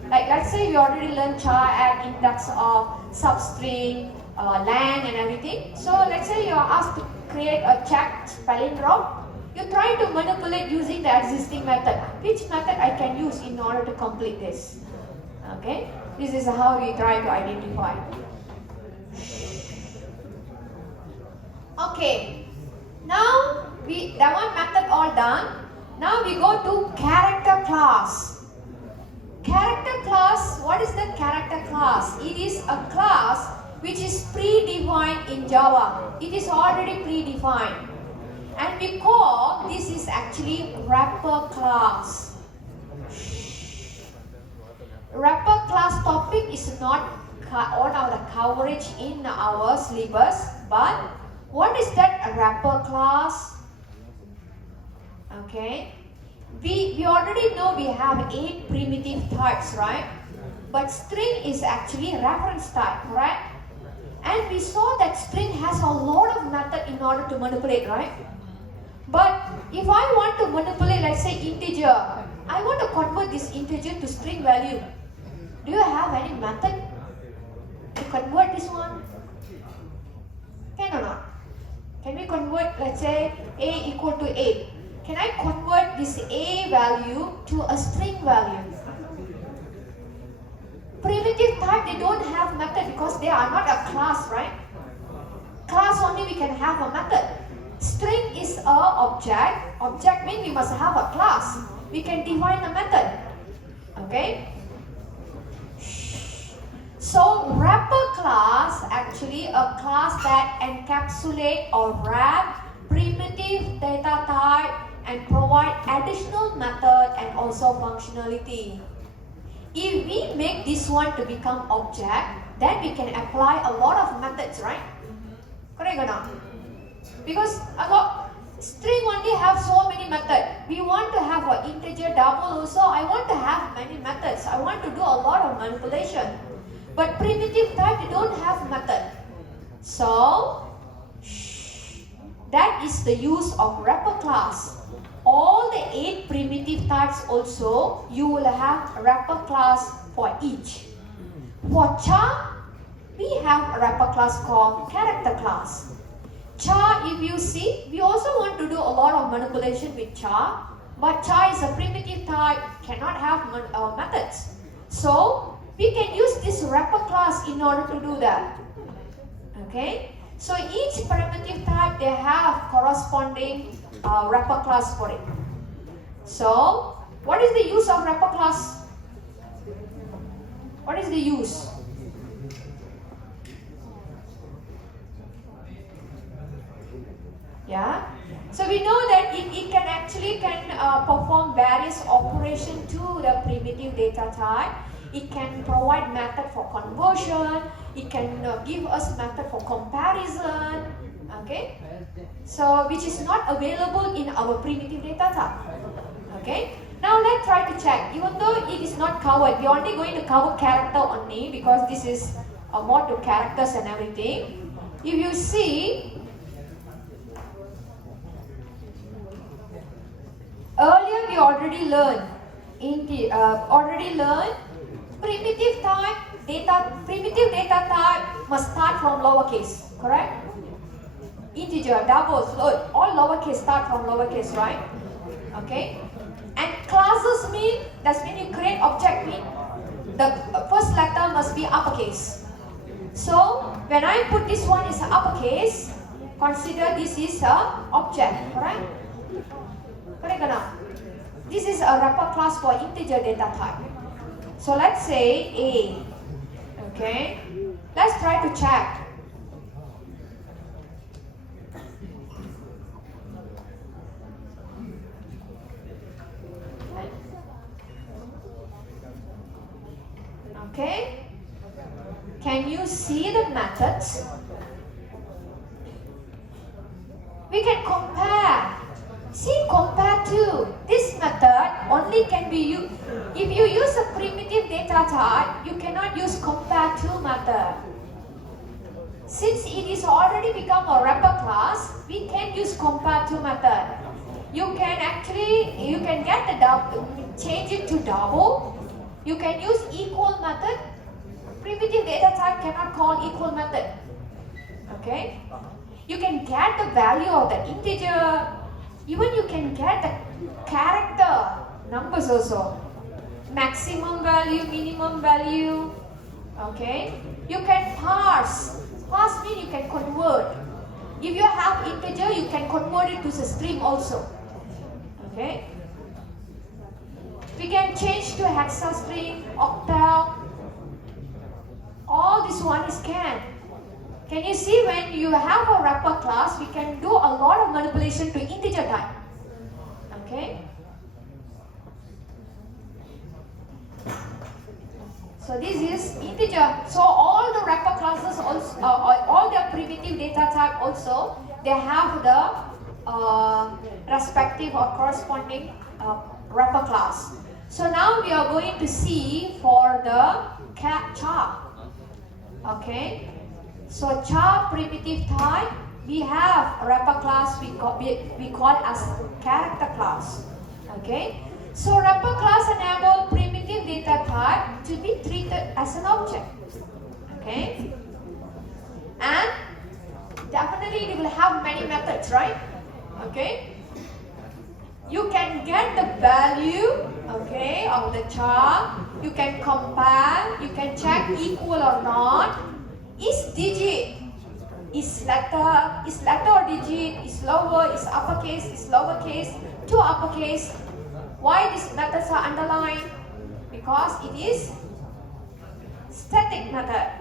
Like let's say we already learned char, add, index of, substring, lang and everything. So let's say you are asked to create a check palindrome. You try to manipulate using the existing method. Which method I can use in order to complete this? Okay, this is how we try to identify. Okay, now that one method all done. Now we go to character class. Character class, what is the character class? It is a class which is predefined in Java. It is already predefined. And we call this is actually wrapper class. Wrapper class topic is not on our coverage in our syllabus, but what is that wrapper class? Okay, we already know we have 8 primitive types, right? But string is actually reference type, right? And we saw that string has a lot of method in order to manipulate, right? But if I want to manipulate, let's say integer, I want to convert this integer to string value. Do you have any method to convert this one? Can or not? Can we convert, let's say a equal to 8? Can I convert this a value to a string value? Primitive type, they don't have method because they are not a class, right? Class only we can have a method. String is a object. Object means we must have a class. We can define a method. Okay? So wrapper class, actually a class that encapsulate or wrap primitive data type and provide additional method and also functionality. If we make this one to become object, then we can apply a lot of methods, right? Correct or not? Because string only have so many methods. We want to have an integer double also. I want to have many methods. I want to do a lot of manipulation. But primitive type, they don't have method. So, that is the use of wrapper class. All the 8 primitive types also, you will have a wrapper class for each. For char, we have a wrapper class called character class. Char, if you see, we also want to do a lot of manipulation with char, but char is a primitive type, cannot have methods. So, we can use this wrapper class in order to do that. Okay? So, each primitive type, they have corresponding wrapper class for it. So, What is the use of wrapper class? What is the use? Yeah. So we know that it can actually perform various operations to the primitive data type. It can provide method for conversion. It can give us method for comparison. Okay. So which is not available in our primitive data type. Okay. Now let's try to check. Even though it is not covered, we are only going to cover character only because this is more to characters and everything. If you see, earlier we already learned primitive data type must start from lowercase, correct? Integer, double, float, all lowercase start from lowercase, right? Okay. And classes mean you create object mean the first letter must be uppercase. So when I put this one is uppercase, consider this is a object, correct? Correct or not? This is a wrapper class for integer data type. So let's say A. Okay. Let's try to check. Okay. Can you see the methods? We can compare. See, compare to this method only can be used. If you use a primitive data type, you cannot use compare to method. Since it is already become a wrapper class, we can use compare to method. You can get the double, change it to double. You can use equal method. Primitive data type cannot call equal method. Okay? You can get the value of the integer. Even you can get the character numbers also. Maximum value, minimum value. Okay? You can parse. Parse means you can convert. If you have integer, you can convert it to a string also. Okay? We can change to hexa string, octal. All this one is can. Can you see when you have a wrapper class, we can do a lot of manipulation to integer type. Okay? So this is integer. So all the wrapper classes also, all the primitive data type also, they have the respective or corresponding wrapper class. So now we are going to see for the char. Okay? So char primitive type, we have a wrapper class we call as character class. Okay? So wrapper class enable primitive data type to be treated as an object. Okay? And definitely it will have many methods, right? Okay? You can get the value, okay, of the char. You can compare, you can check equal or not. Is digit, is letter or digit, is lower, is uppercase, is lowercase, to uppercase. Why these methods are underlined? Because it is static method.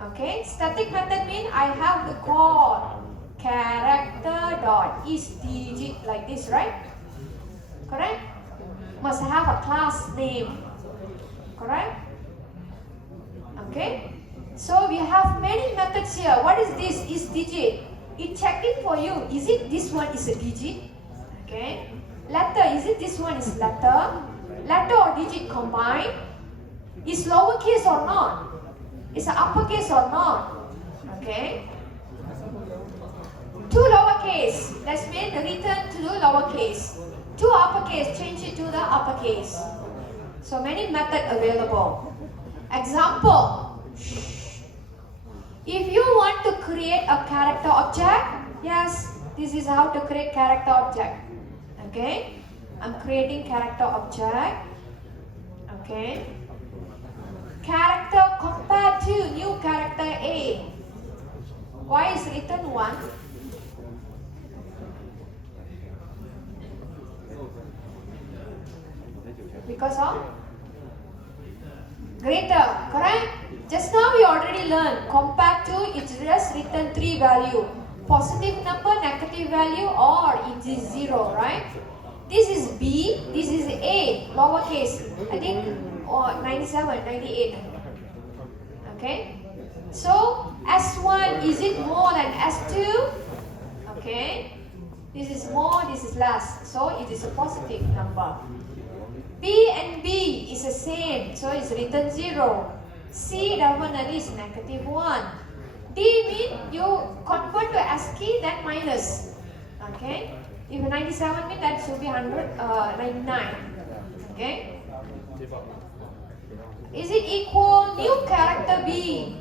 Okay, static method means I have the call character dot is digit like this, right? Correct? Must have a class name. Correct? Okay? So we have many methods here. What is this? Is digit. It checking for you. Is it this one is a digit? Okay. Letter. Is it this one is letter? Letter or digit combined? Is lowercase or not? Is it uppercase or not? Okay. Two lowercase. Let's make the return to the lowercase. Two uppercase. Change it to the uppercase. So many methods available. Example. If you want to create a character object, yes, this is how to create character object. Okay, I'm creating character object. Okay, character compared to new character A. Why is written 1? Because of greater, correct? Just now we already learned compared to it just written 3 value. Positive number, negative value, or it is 0, right? This is B, this is A, lowercase. I think 97, 98. Okay? So S1, is it more than S2? Okay? This is more, this is less. So it is a positive number. B and B is the same, so it's written 0. C definitely is negative 1. D means you convert to ASCII, then minus. Okay? If 97 means that should be 99. Okay? Is it equal? New character B.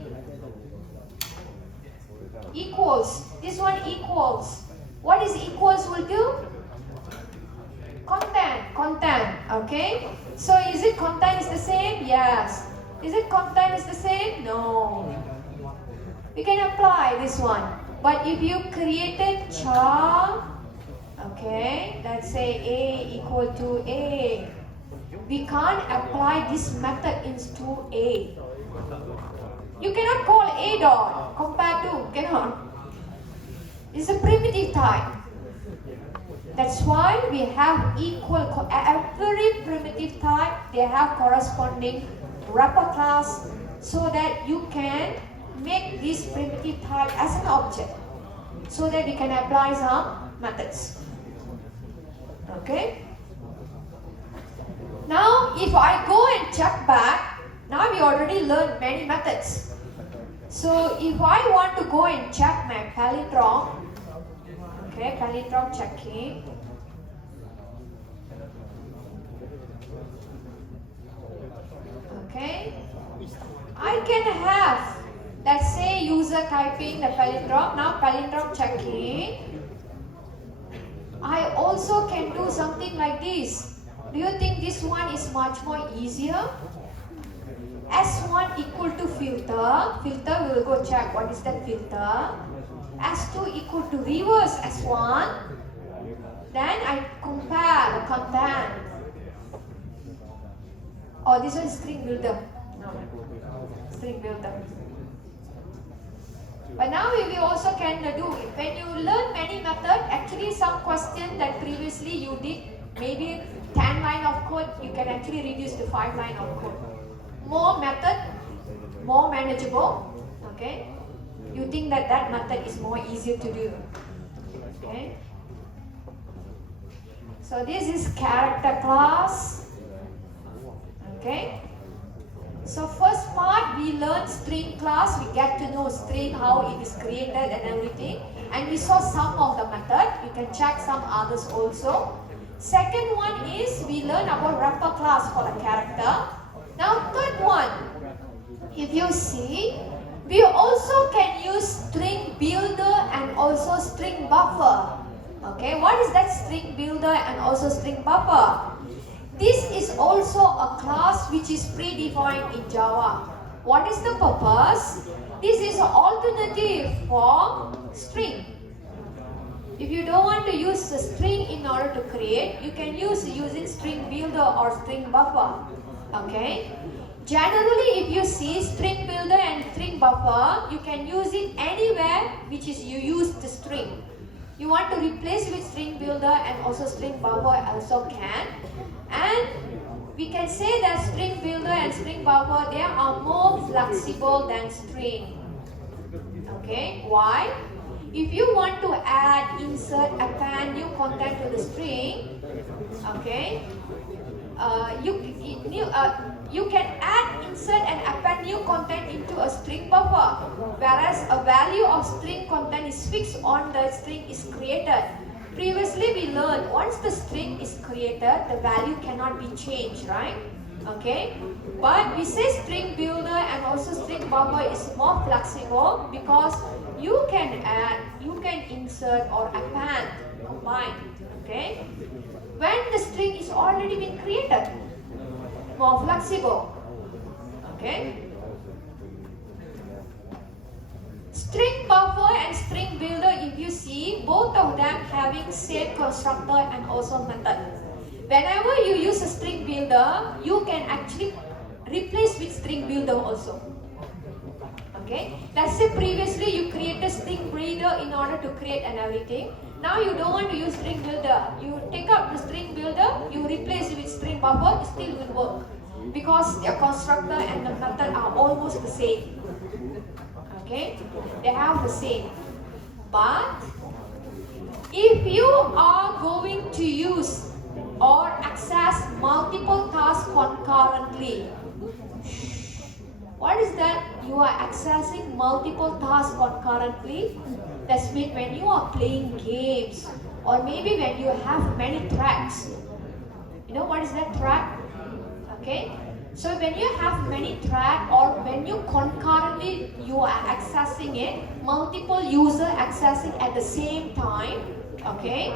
Equals. This one equals. What is equals will do? Content. Okay? So is it content is the same? Yes. Is it content is the same? No. We can apply this one. But if you created char, okay, let's say A equal to A, we can't apply this method into A. You cannot call A dot compared to, cannot. It's a primitive type. That's why we have equal, every primitive type, they have corresponding wrapper class so that you can make this primitive type as an object so that we can apply some methods. Okay? Now, if I go and check back, now we already learned many methods. So, if I want to go and check my palindrome, okay, palindrome checking. Okay, I can have, let's say, user typing the palindrome. Now palindrome checking. I also can do something like this. Do you think this one is much more easier? S1 equal to filter. Filter will go check what is that filter. S2 equal to reverse S1. Then I compare the content. Oh, this one is string builder. No, string builder. But now we also can do, when you learn many methods, actually some question that previously you did, maybe 10 line of code, you can actually reduce to 5 line of code. More method, more manageable. Okay? You think that that method is more easier to do. Okay? So this is character class. Okay? So first part we learn string class, we get to know string, how it is created and everything. And we saw some of the method, you can check some others also. Second one is we learn about wrapper class for the character. Now third one, if you see, we also can use string builder and also string buffer. Okay, what is that string builder and also string buffer? This is also a class which is predefined in Java. What is the purpose? This is an alternative for string. If you don't want to use the string in order to create, you can use using string builder or string buffer. Okay? Generally, if you see string builder and string buffer, you can use it anywhere which is you use the string. You want to replace with string builder and also string buffer also can. And we can say that string builder and string buffer, they are more flexible than string. Okay, why? If you want to add, insert, append new content to the string, okay, you can add, insert and append new content into a string buffer, whereas a value of string content is fixed on the string is created. Previously we learned once the string is created, the value cannot be changed, right? Okay, but we say string builder and also string buffer is more flexible because you can add, you can insert or append, combine. Okay, when the string is already been created, more flexible. Okay, string buffer and string builder, if you see, both of them having same constructor and also method. whenever you use a string builder, you can actually replace with string builder also. Okay, let's say previously you created string builder in order to create and everything. Now you don't want to use string builder. You take out the string builder, you replace it with string buffer, it still will work. Because your constructor and the method are almost the same. Okay, they have the same. But if you are going to use or access multiple tasks concurrently, what is that? You are accessing multiple tasks concurrently. That means when you are playing games, or maybe when you have many tracks. You know what is that track? Okay. So when you have many tracks, or when you concurrently you are accessing it, multiple user accessing at the same time. Okay.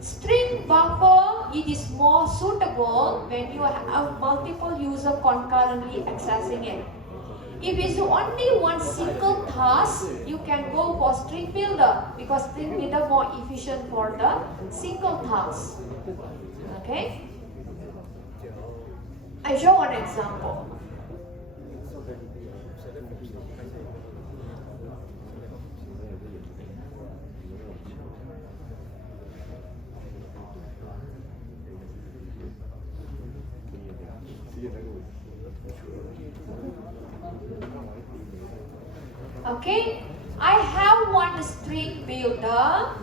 String buffer, it is more suitable when you have multiple user concurrently accessing it. If it's only one single task, you can go for string builder because string builder more efficient for the single task. Okay? I show one example. Okay, I have one string builder.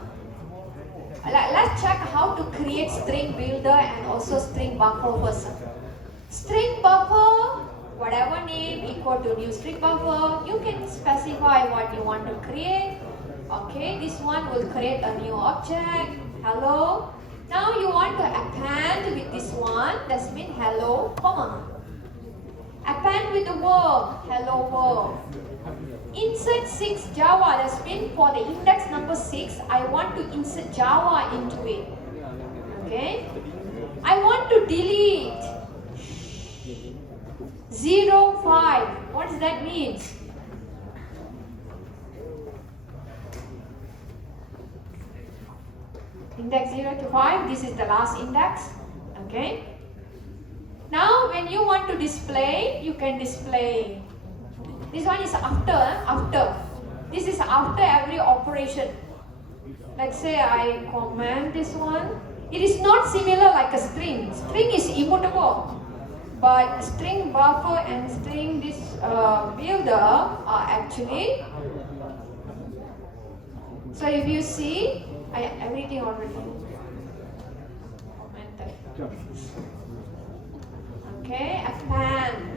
Let's check how to create string builder and also string buffer first. String buffer, whatever name equal to new string buffer, you can specify what you want to create. Okay, this one will create a new object, hello. Now you want to append with this one, that means hello, comma. Append with the verb, hello world. Insert 6 Java, that means for the index number 6, I want to insert Java into it. Okay? I want to delete 0, 5. What does that mean? Index 0 to 5, this is the last index. Okay? Now when you want to display, you can display. This one is after. This is after every operation. Let's say I comment this one. It is not similar like a string. String is immutable. But string buffer and string this builder are actually. So if you see, everything already commented. Okay, append.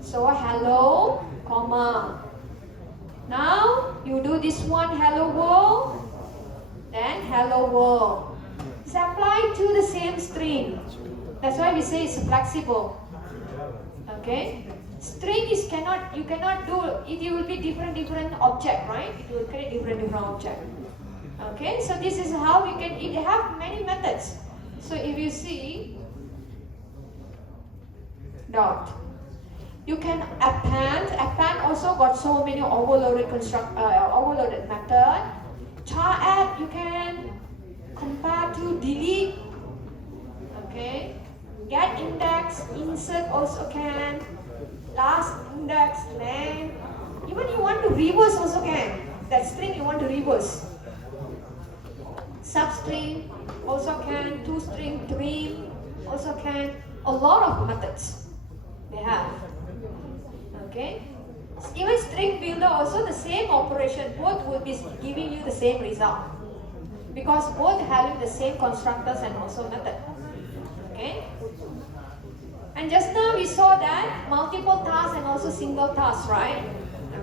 So hello, comma. Now you do this one, hello world, then hello world. It's applied to the same string. That's why we say it's flexible. Okay? String is you cannot do it will be different object, right? It will create different object. Okay, so this is how you can it have many methods. So if you see dot. You can append also got so many overloaded overloaded method. Char add you can compare to delete. Okay. Get index, insert also can. Last index, length. Even you want to reverse also can. That string you want to reverse. Substring also can. ToString, trim also can. A lot of methods they have. Okay. Even string builder also the same operation. Both will be giving you the same result because both having the same constructors and also method. Okay. And just now we saw that multiple tasks and also single tasks, right?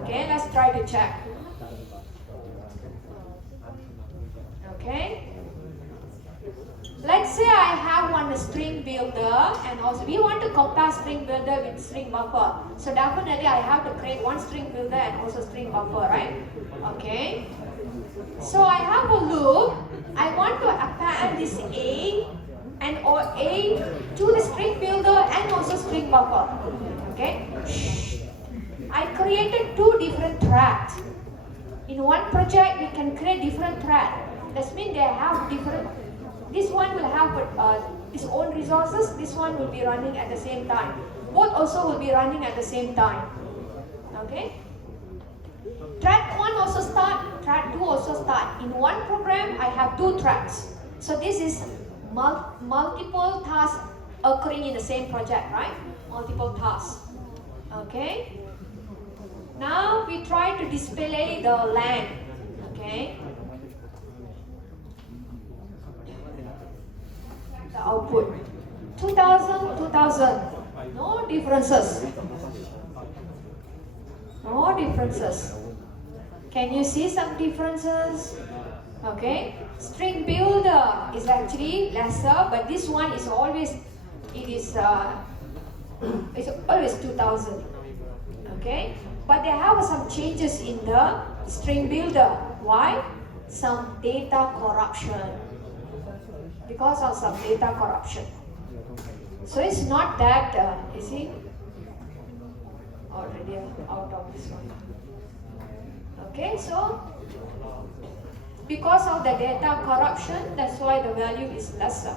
Okay. Let's try to check. Okay. Let's say I have one string builder and also we want to compare string builder with string buffer. So definitely I have to create one string builder and also string buffer, right? Okay. So I have a loop. I want to append this A and or A to the string builder and also string buffer. Okay. I created two different threads. In one project we can create different threads. That means they have different This one will have its own resources. This one will be running at the same time. Both also will be running at the same time. Okay. Track 1 also start, track 2 also start. In one program, I have 2 tracks. So this is multiple tasks occurring in the same project, right? Multiple tasks. Okay. Now we try to display the length. Okay. The output. 2000, 2000. No differences. No differences. Can you see some differences? Okay. String builder is actually lesser, but this one is always, it's always 2000. Okay. But they have some changes in the string builder. Why? Some data corruption. Because of some data corruption. So it's not that, you see, already out of this one. Okay, so because of the data corruption, that's why the value is lesser.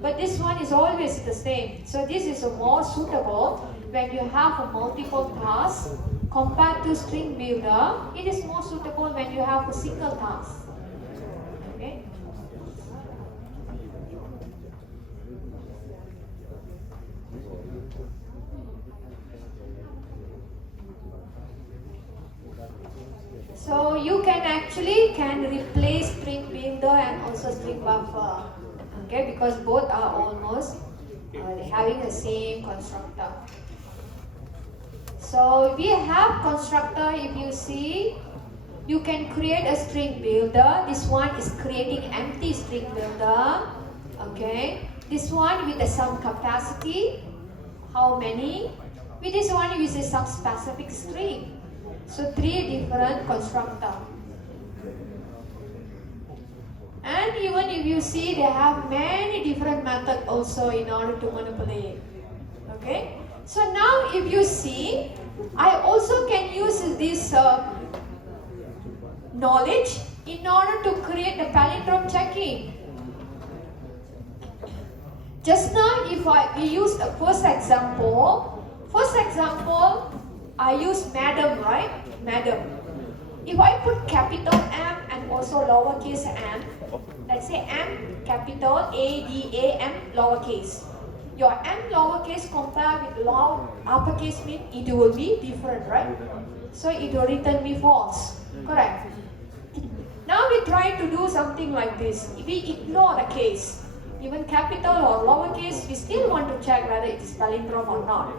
But this one is always the same. So this is more suitable when you have a multiple tasks compared to string builder. It is more suitable when you have a single task. Okay. So you can actually replace string builder and also string buffer, okay, because both are almost having the same constructor. So we have constructor. If you see, you can create a string builder. This one is creating empty string builder, okay. This one with some capacity, how many? With this one you use some specific string. So 3 different constructor. And even if you see, they have many different methods also in order to manipulate. Okay. So now if you see, I also can use this knowledge in order to create the palindrome checking. Just now, if we use the first example, I use madam, right? Madam. If I put capital M and also lowercase m, let's say M capital A, D, A, M lowercase. Your M lowercase compared with uppercase mean it will be different, right? So it will return me false. Correct. Now we try to do something like this. If we ignore the case, even capital or lowercase, we still want to check whether it is palindrome or not.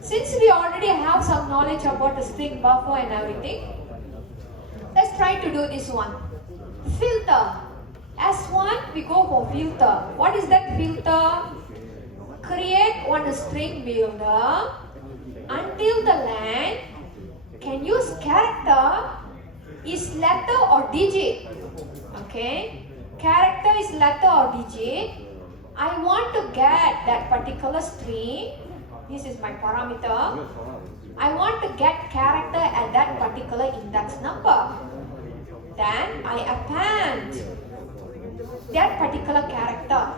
Since we already have some knowledge about the string buffer and everything, let's try to do this one. Filter. S1, we go for filter. What is that filter? Create one string builder until the length can use character is letter or digit. Okay. Character is letter or digit. I want to get that particular string. This is my parameter. I want to get character at that particular index number. Then I append that particular character.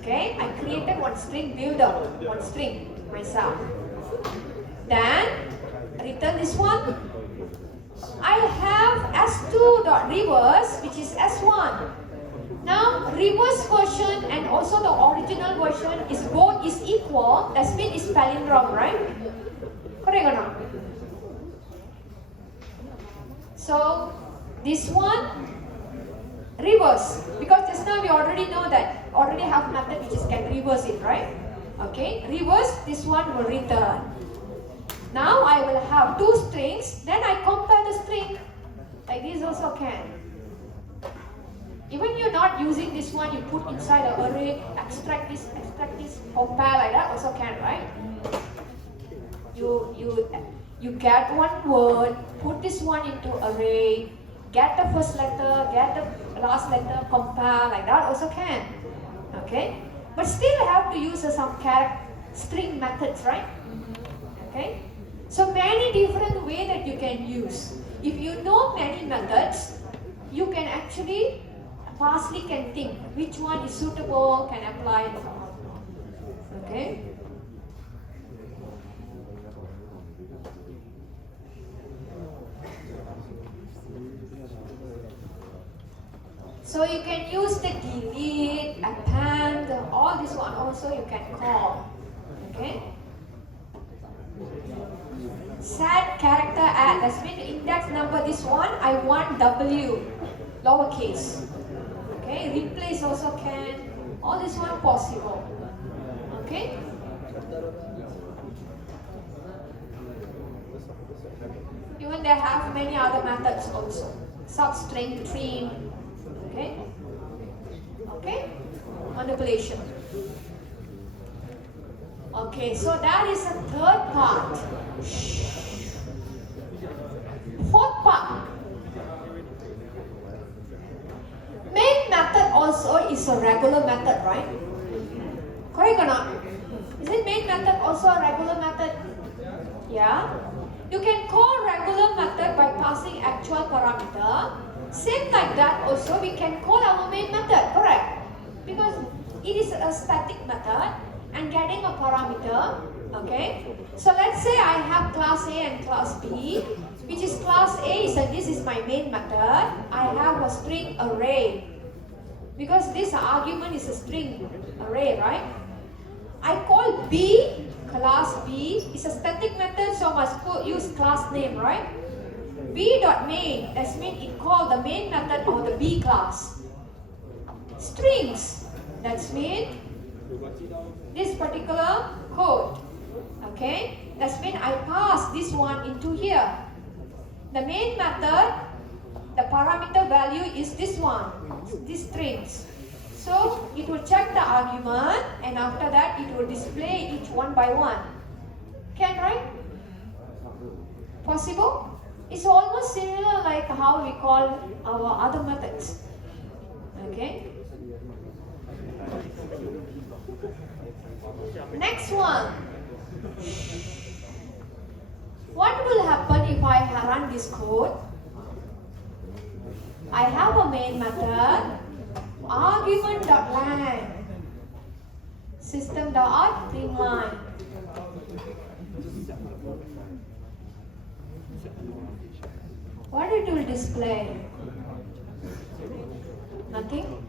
Okay, I created one string builder, one string myself. Then return this one. I have s2.reverse, which is s1. Now reverse version and also the original version is both is equal. That means it's palindrome, right? Correct or not? So this one reverse, because just now we already know that already have method which is can reverse it, right? Okay, reverse, this one will return. Now I will have 2 strings, then I compare the string. Like this also can. Even you're not using this one, you put inside the array, extract this, compare like that also can, right? You get one word, put this one into array, get the first letter, get the last letter, compare like that also can. Okay? But still have to use some string methods, right? Okay? So many different ways that you can use. If you know many methods, you can actually fastly can think which one is suitable, can apply and so on. Okay? So you can use the delete, append, all this one also you can call. Okay? Set character add, that's mean index number, this one I want W, lowercase. Okay, replace also can, all this one possible. Okay? Even they have many other methods also. Substring, trim. Okay? Okay? Manipulation. Okay, so that is the third part. Fourth part. Main method also is a regular method, right? Correct or not? Is it main method also a regular method? Yeah. You can call regular method by passing actual parameter. Same like that also we can call our main method, correct? Because it is a static method and getting a parameter, okay? So let's say I have class A and class B, which is class A is that this is my main method. I have a string array. Because this argument is a string array, right? I call B, class B, is a static method, so must use class name, right? B.main, that means it called the main method of the B class. Strings, that means this particular code. Okay, that means I pass this one into here. The main method, the parameter value is this one, these strings. So it will check the argument and after that it will display each one by one. Can, right? Possible? It's almost similar like how we call our other methods. Okay? Next one. What will happen if I run this code? I have a main method, argument.lang, system.println. What it will display? Nothing?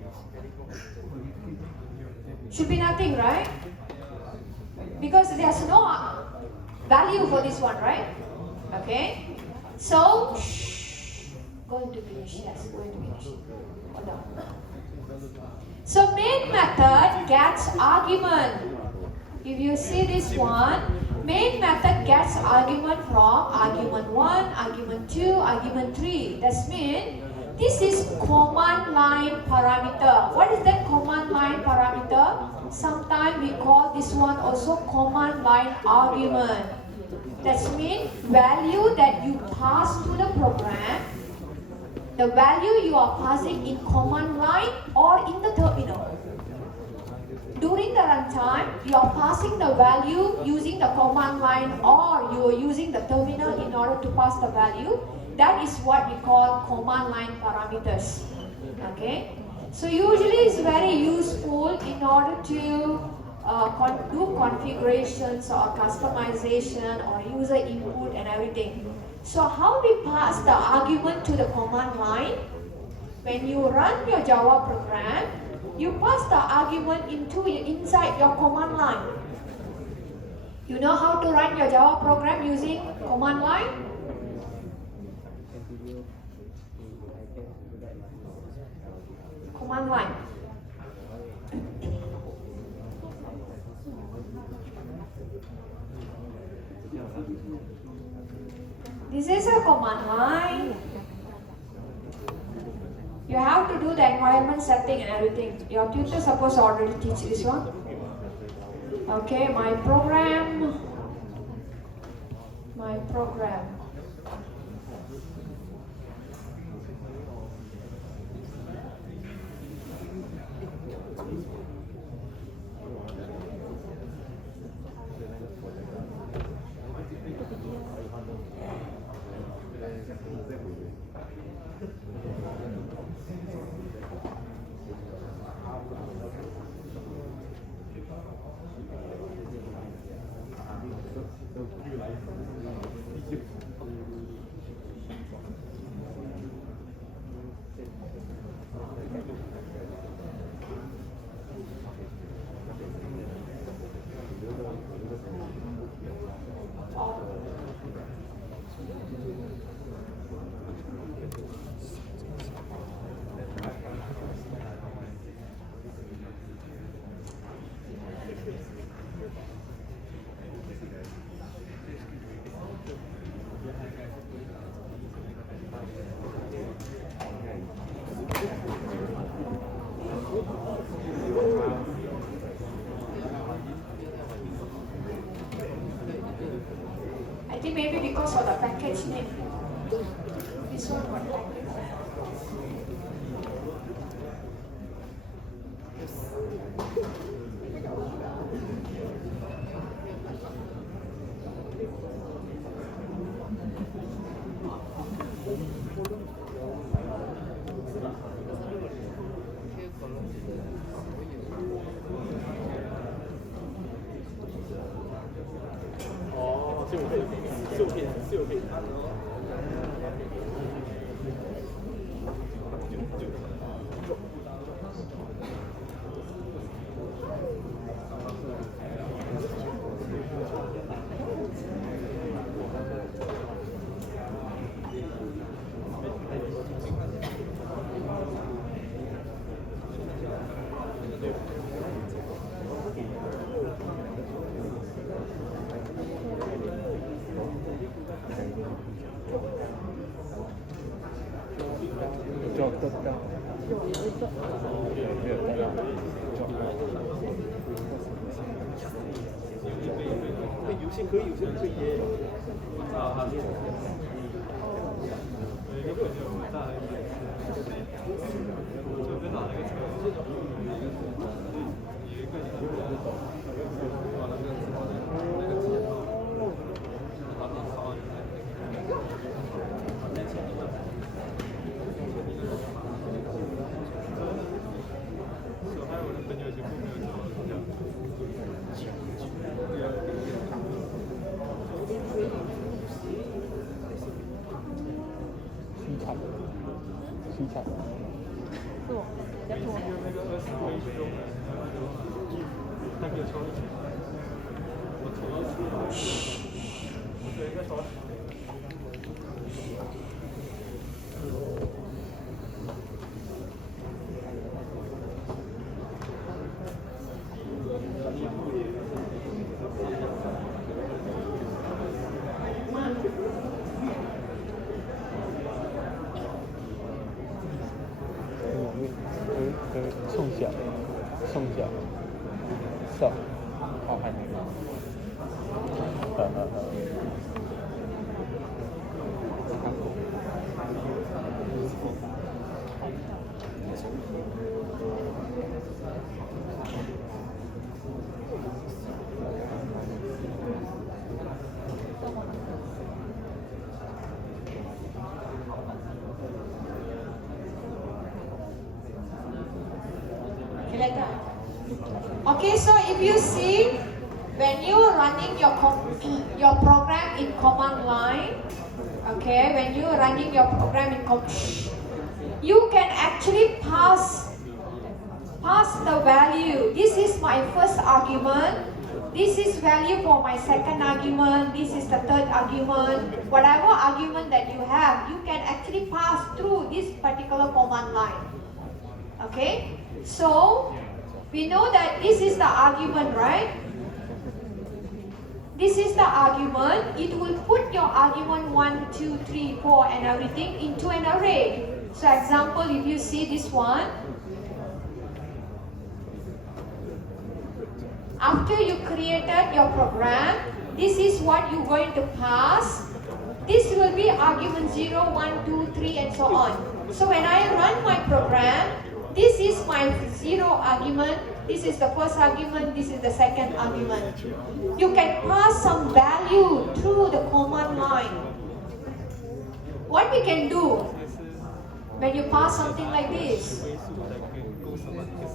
Should be nothing, right? Because there's no value for this one, right? Okay? So, going to finish, yes, going to finish. Hold on. So main method gets argument. If you see this one, main method gets argument from argument 1, argument 2, argument 3. That means this is command line parameter. What is that command line parameter? Sometimes we call this one also command line argument. That means value that you pass to the program, the value you are passing in command line or in the terminal. During the runtime, you are passing the value using the command line or you are using the terminal in order to pass the value. That is what we call command line parameters. Okay? So usually it's very useful in order to do configurations or customization or user input and everything. So how we pass the argument to the command line? When you run your Java program, you pass the argument inside your command line. You know how to run your Java program using command line? Command line. This is a command line. You have to do the environment setting and everything. Your tutor supposed to already teach this one. Okay, my program. I think maybe because of the package name. This one what? Okay, so if you see, when you're running your program in command line, okay, when you're running your program in you can actually pass the value. This is my first argument. This is value for my second argument. This is the third argument. Whatever argument that you have, you can actually pass through this particular command line. Okay, so we know that this is the argument, right? This is the argument. It will put your argument 1, 2, 3, 4 and everything into an array. So example, if you see this one, after you created your program, this is what you're going to pass. This will be argument 0, 1, 2, 3 and so on. So when I run my program, this is my 0 argument, this is the first argument, this is the second argument. You can pass some value through the command line. What we can do when you pass something like this?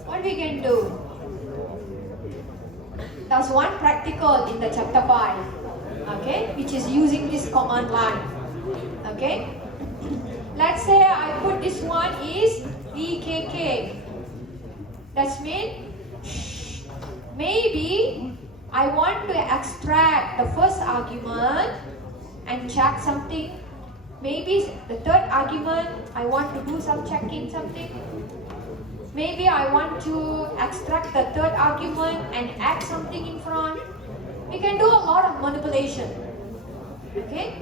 What we can do? That's one practical in the chapter 5, okay, which is using this command line, okay. Let's say I put this one is DKK. That means maybe I want to extract the first argument and check something. Maybe the third argument, I want to do some checking something. Maybe I want to extract the third argument and add something in front. We can do a lot of manipulation. Okay?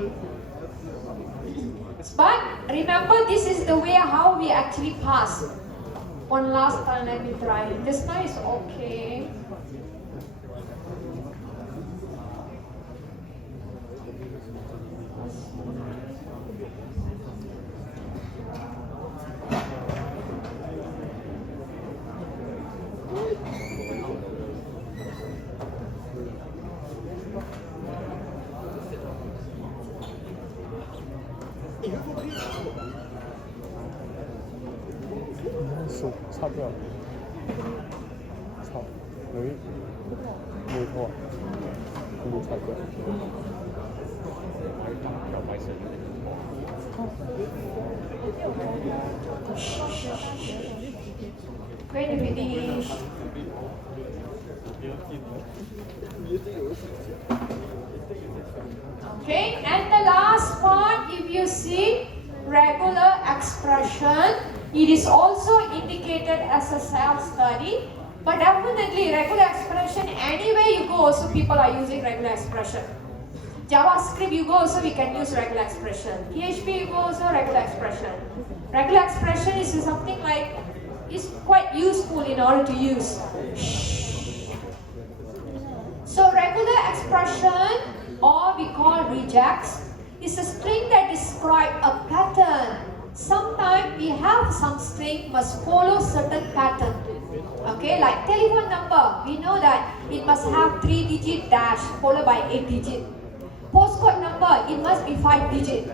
But remember, this is the way how we actually pass. One last time, let me try. This now is okay. 手擦掉了，擦，没错，没擦掉。When you finish. Okay, and the last part, if you see regular expression, it is also indicated as a self-study. But definitely regular expression, anywhere you go, also people are using regular expression. JavaScript you go, also we can use regular expression. PHP you go, also regular expression. Regular expression is something like, is quite useful in order to use. So regular expression, or we call regex, is a string that describes a pattern. Sometimes we have some string must follow certain pattern. Okay, like telephone number, we know that it must have 3-digit dash followed by 8-digit. Postcode number, it must be 5-digit.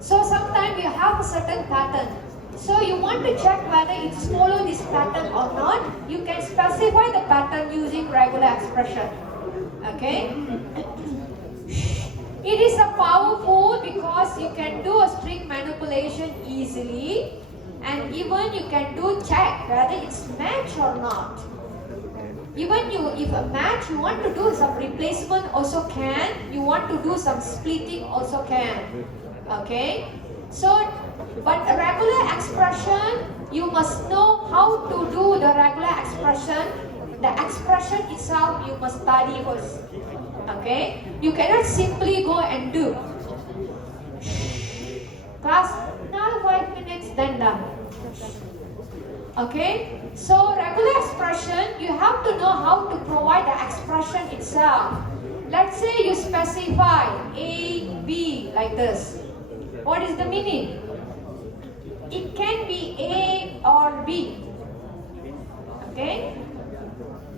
So sometimes you have a certain pattern. So you want to check whether it's follow this pattern or not. You can specify the pattern using regular expression. Okay. It is a powerful because you can do a string manipulation easily, and even you can do check whether it's match or not. Even if a match, you want to do some replacement also can. You want to do some splitting also can. Okay. So, but a regular expression, you must know how to do the regular expression. The expression itself you must study first. Okay? You cannot simply go and do. Class, now 5 minutes, then done. Okay? So regular expression, you have to know how to provide the expression itself. Let's say you specify A, B like this. What is the meaning? It can be A or B. Okay?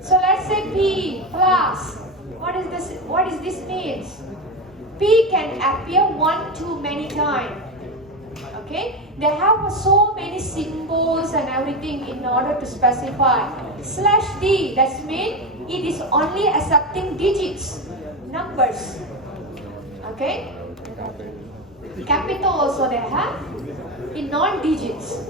So let's say P plus. What is this? What is this means? P can appear one too many times. Okay? They have so many symbols and everything in order to specify. Slash D, that means it is only accepting digits, numbers. Okay? Capital also they have in non-digits.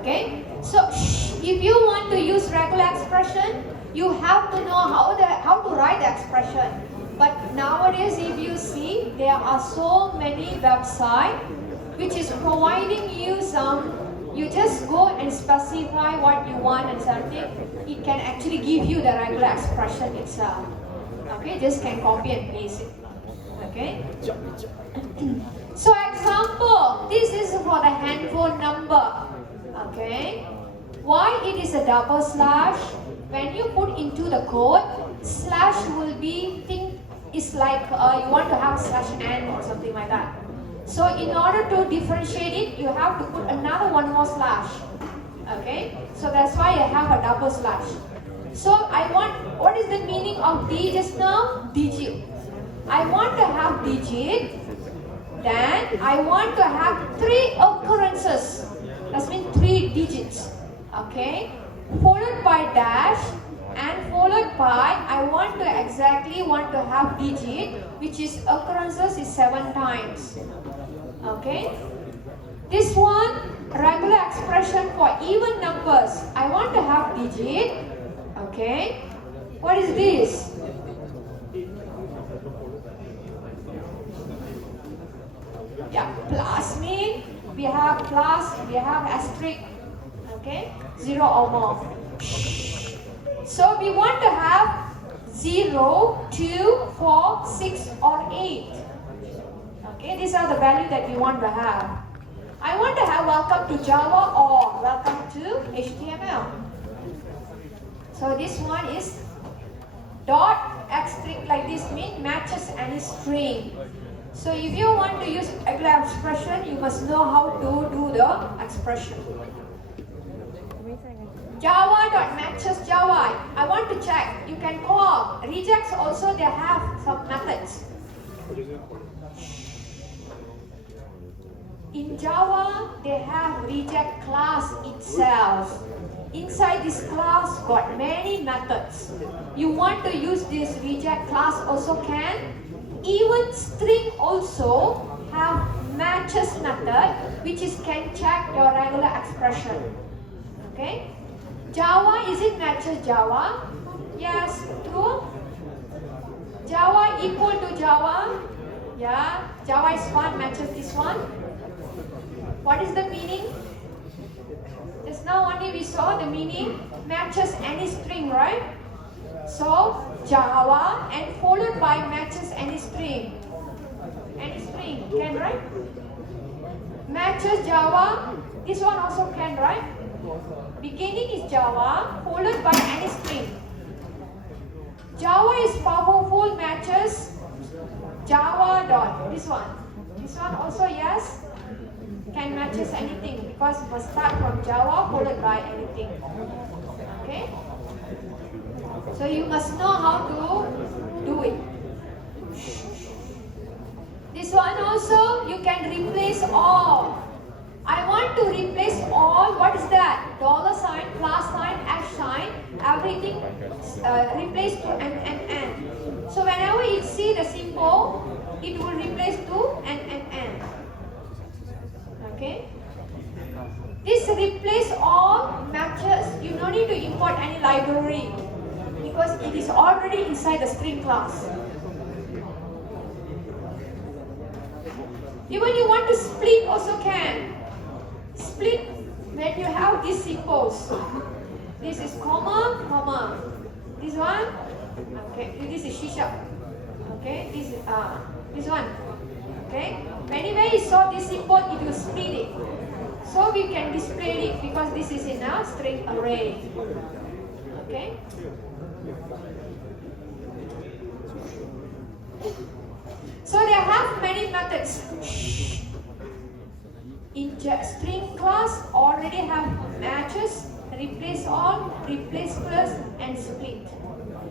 Okay? So if you want to use regular expression, you have to know how to write the expression. But nowadays, if you see, there are so many websites which is providing you some. You just go and specify what you want and something. It can actually give you the regular expression itself. Okay, just can copy and paste it. Okay. So example, this is for the handphone number. Okay. Why it is a double slash? When you put into the code, slash will be it's like you want to have slash n or something like that. So in order to differentiate it, you have to put another one more slash. Okay, so that's why you have a double slash. So what is the meaning of D just now? Digit. I want to have digit, then I want to have 3 occurrences. That means 3 digits. Okay, followed by dash, and followed by I want to have digit, which is occurrences is 7 times. Okay, this one regular expression for even numbers. I want to have digit. Okay, what is this? Yeah, plus mean we have plus, we have asterisk. Okay, 0 or more. So we want to have 0, 2, 4, 6 or 8. Okay, these are the values that we want to have. I want to have welcome to Java or welcome to HTML. So this one is dot asterisk like this means matches any string. So if you want to use regular expression, you must know how to do the expression. Java.matches Java. I want to check. You can call. Regex also they have some methods. In Java, they have reject class itself. Inside this class got many methods. You want to use this reject class also can. Even string also have matches method, which is can check your regular expression. Okay? Java, is it matches Java? Yes, true. Java equal to Java. Yeah, Java is one, matches this one. What is the meaning? Just now only we saw the meaning. Matches any string, right? So, Java and followed by matches any string. Any string, can, right? Matches Java, this one also can, right? Beginning is Java, followed by any string. Java is powerful, matches Java dot, this one. This one also, yes, can matches anything because it must start from Java followed by anything. Okay? So you must know how to do it. This one also, you can replace all. I want to replace all. What is that? Dollar sign, plus sign, #sign, everything replace to n. So whenever you see the symbol, it will replace to n. Okay? This replace all matches. You don't need to import any library because it is already inside the string class. Even you want to split also can. Split when you have these symbols. This is comma, comma. This one, okay. This is shisha. Okay. This one. Okay. Anyway, you saw this symbol, it will split it. So we can display it because this is in a string array. Okay. So they have many methods. In string class already have matches, replace all, replace plus, and split.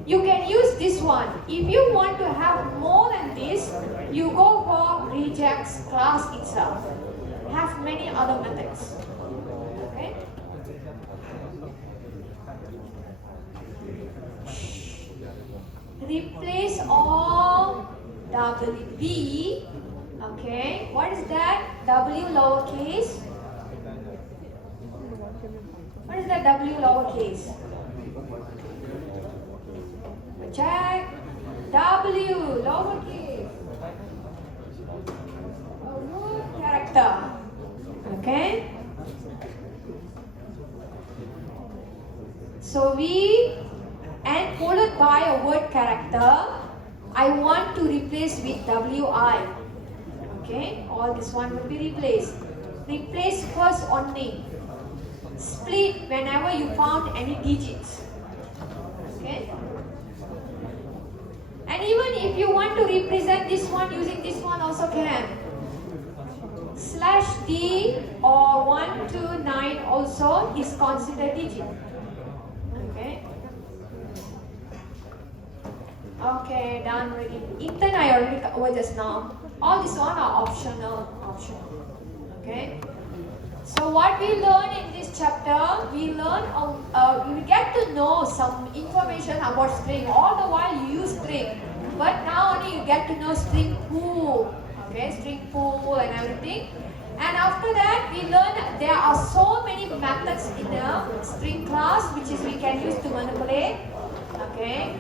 You can use this one. If you want to have more than this, you go for rejects class itself. Have many other methods. Okay? Replace all WB. Okay, what is that? W lowercase. What is that W lowercase? Check. W lowercase. A word character. Okay. So we and followed by a word character. I want to replace with WI. Okay, all this one will be replaced. Replace first only. Split whenever you found any digits. Okay. And even if you want to represent this one using this one also can. /D or 1 to 9 also is considered digit. Okay. Okay, done already. Intern I already covered just now. All this one are optional. Okay. So what we learn in this chapter, we get to know some information about string. All the while you use string, but now only you get to know string pool. Okay, string pool and everything. And after that, we learn there are so many methods in the string class which is we can use to manipulate. Okay.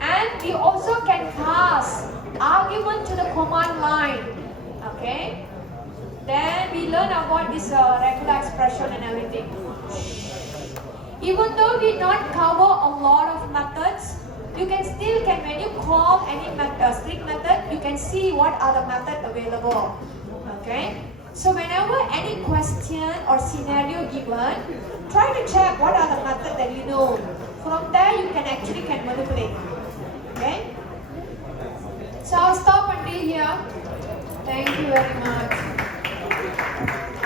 And we also can pass argument to the command line. Okay. Then we learn about this regular expression and everything. Even though we not cover a lot of methods, you can still when you call any string method, you can see what are the methods available. Okay. So whenever any question or scenario given, try to check what are the methods that you know. From there, you can manipulate. Okay. So I'll stop. very much.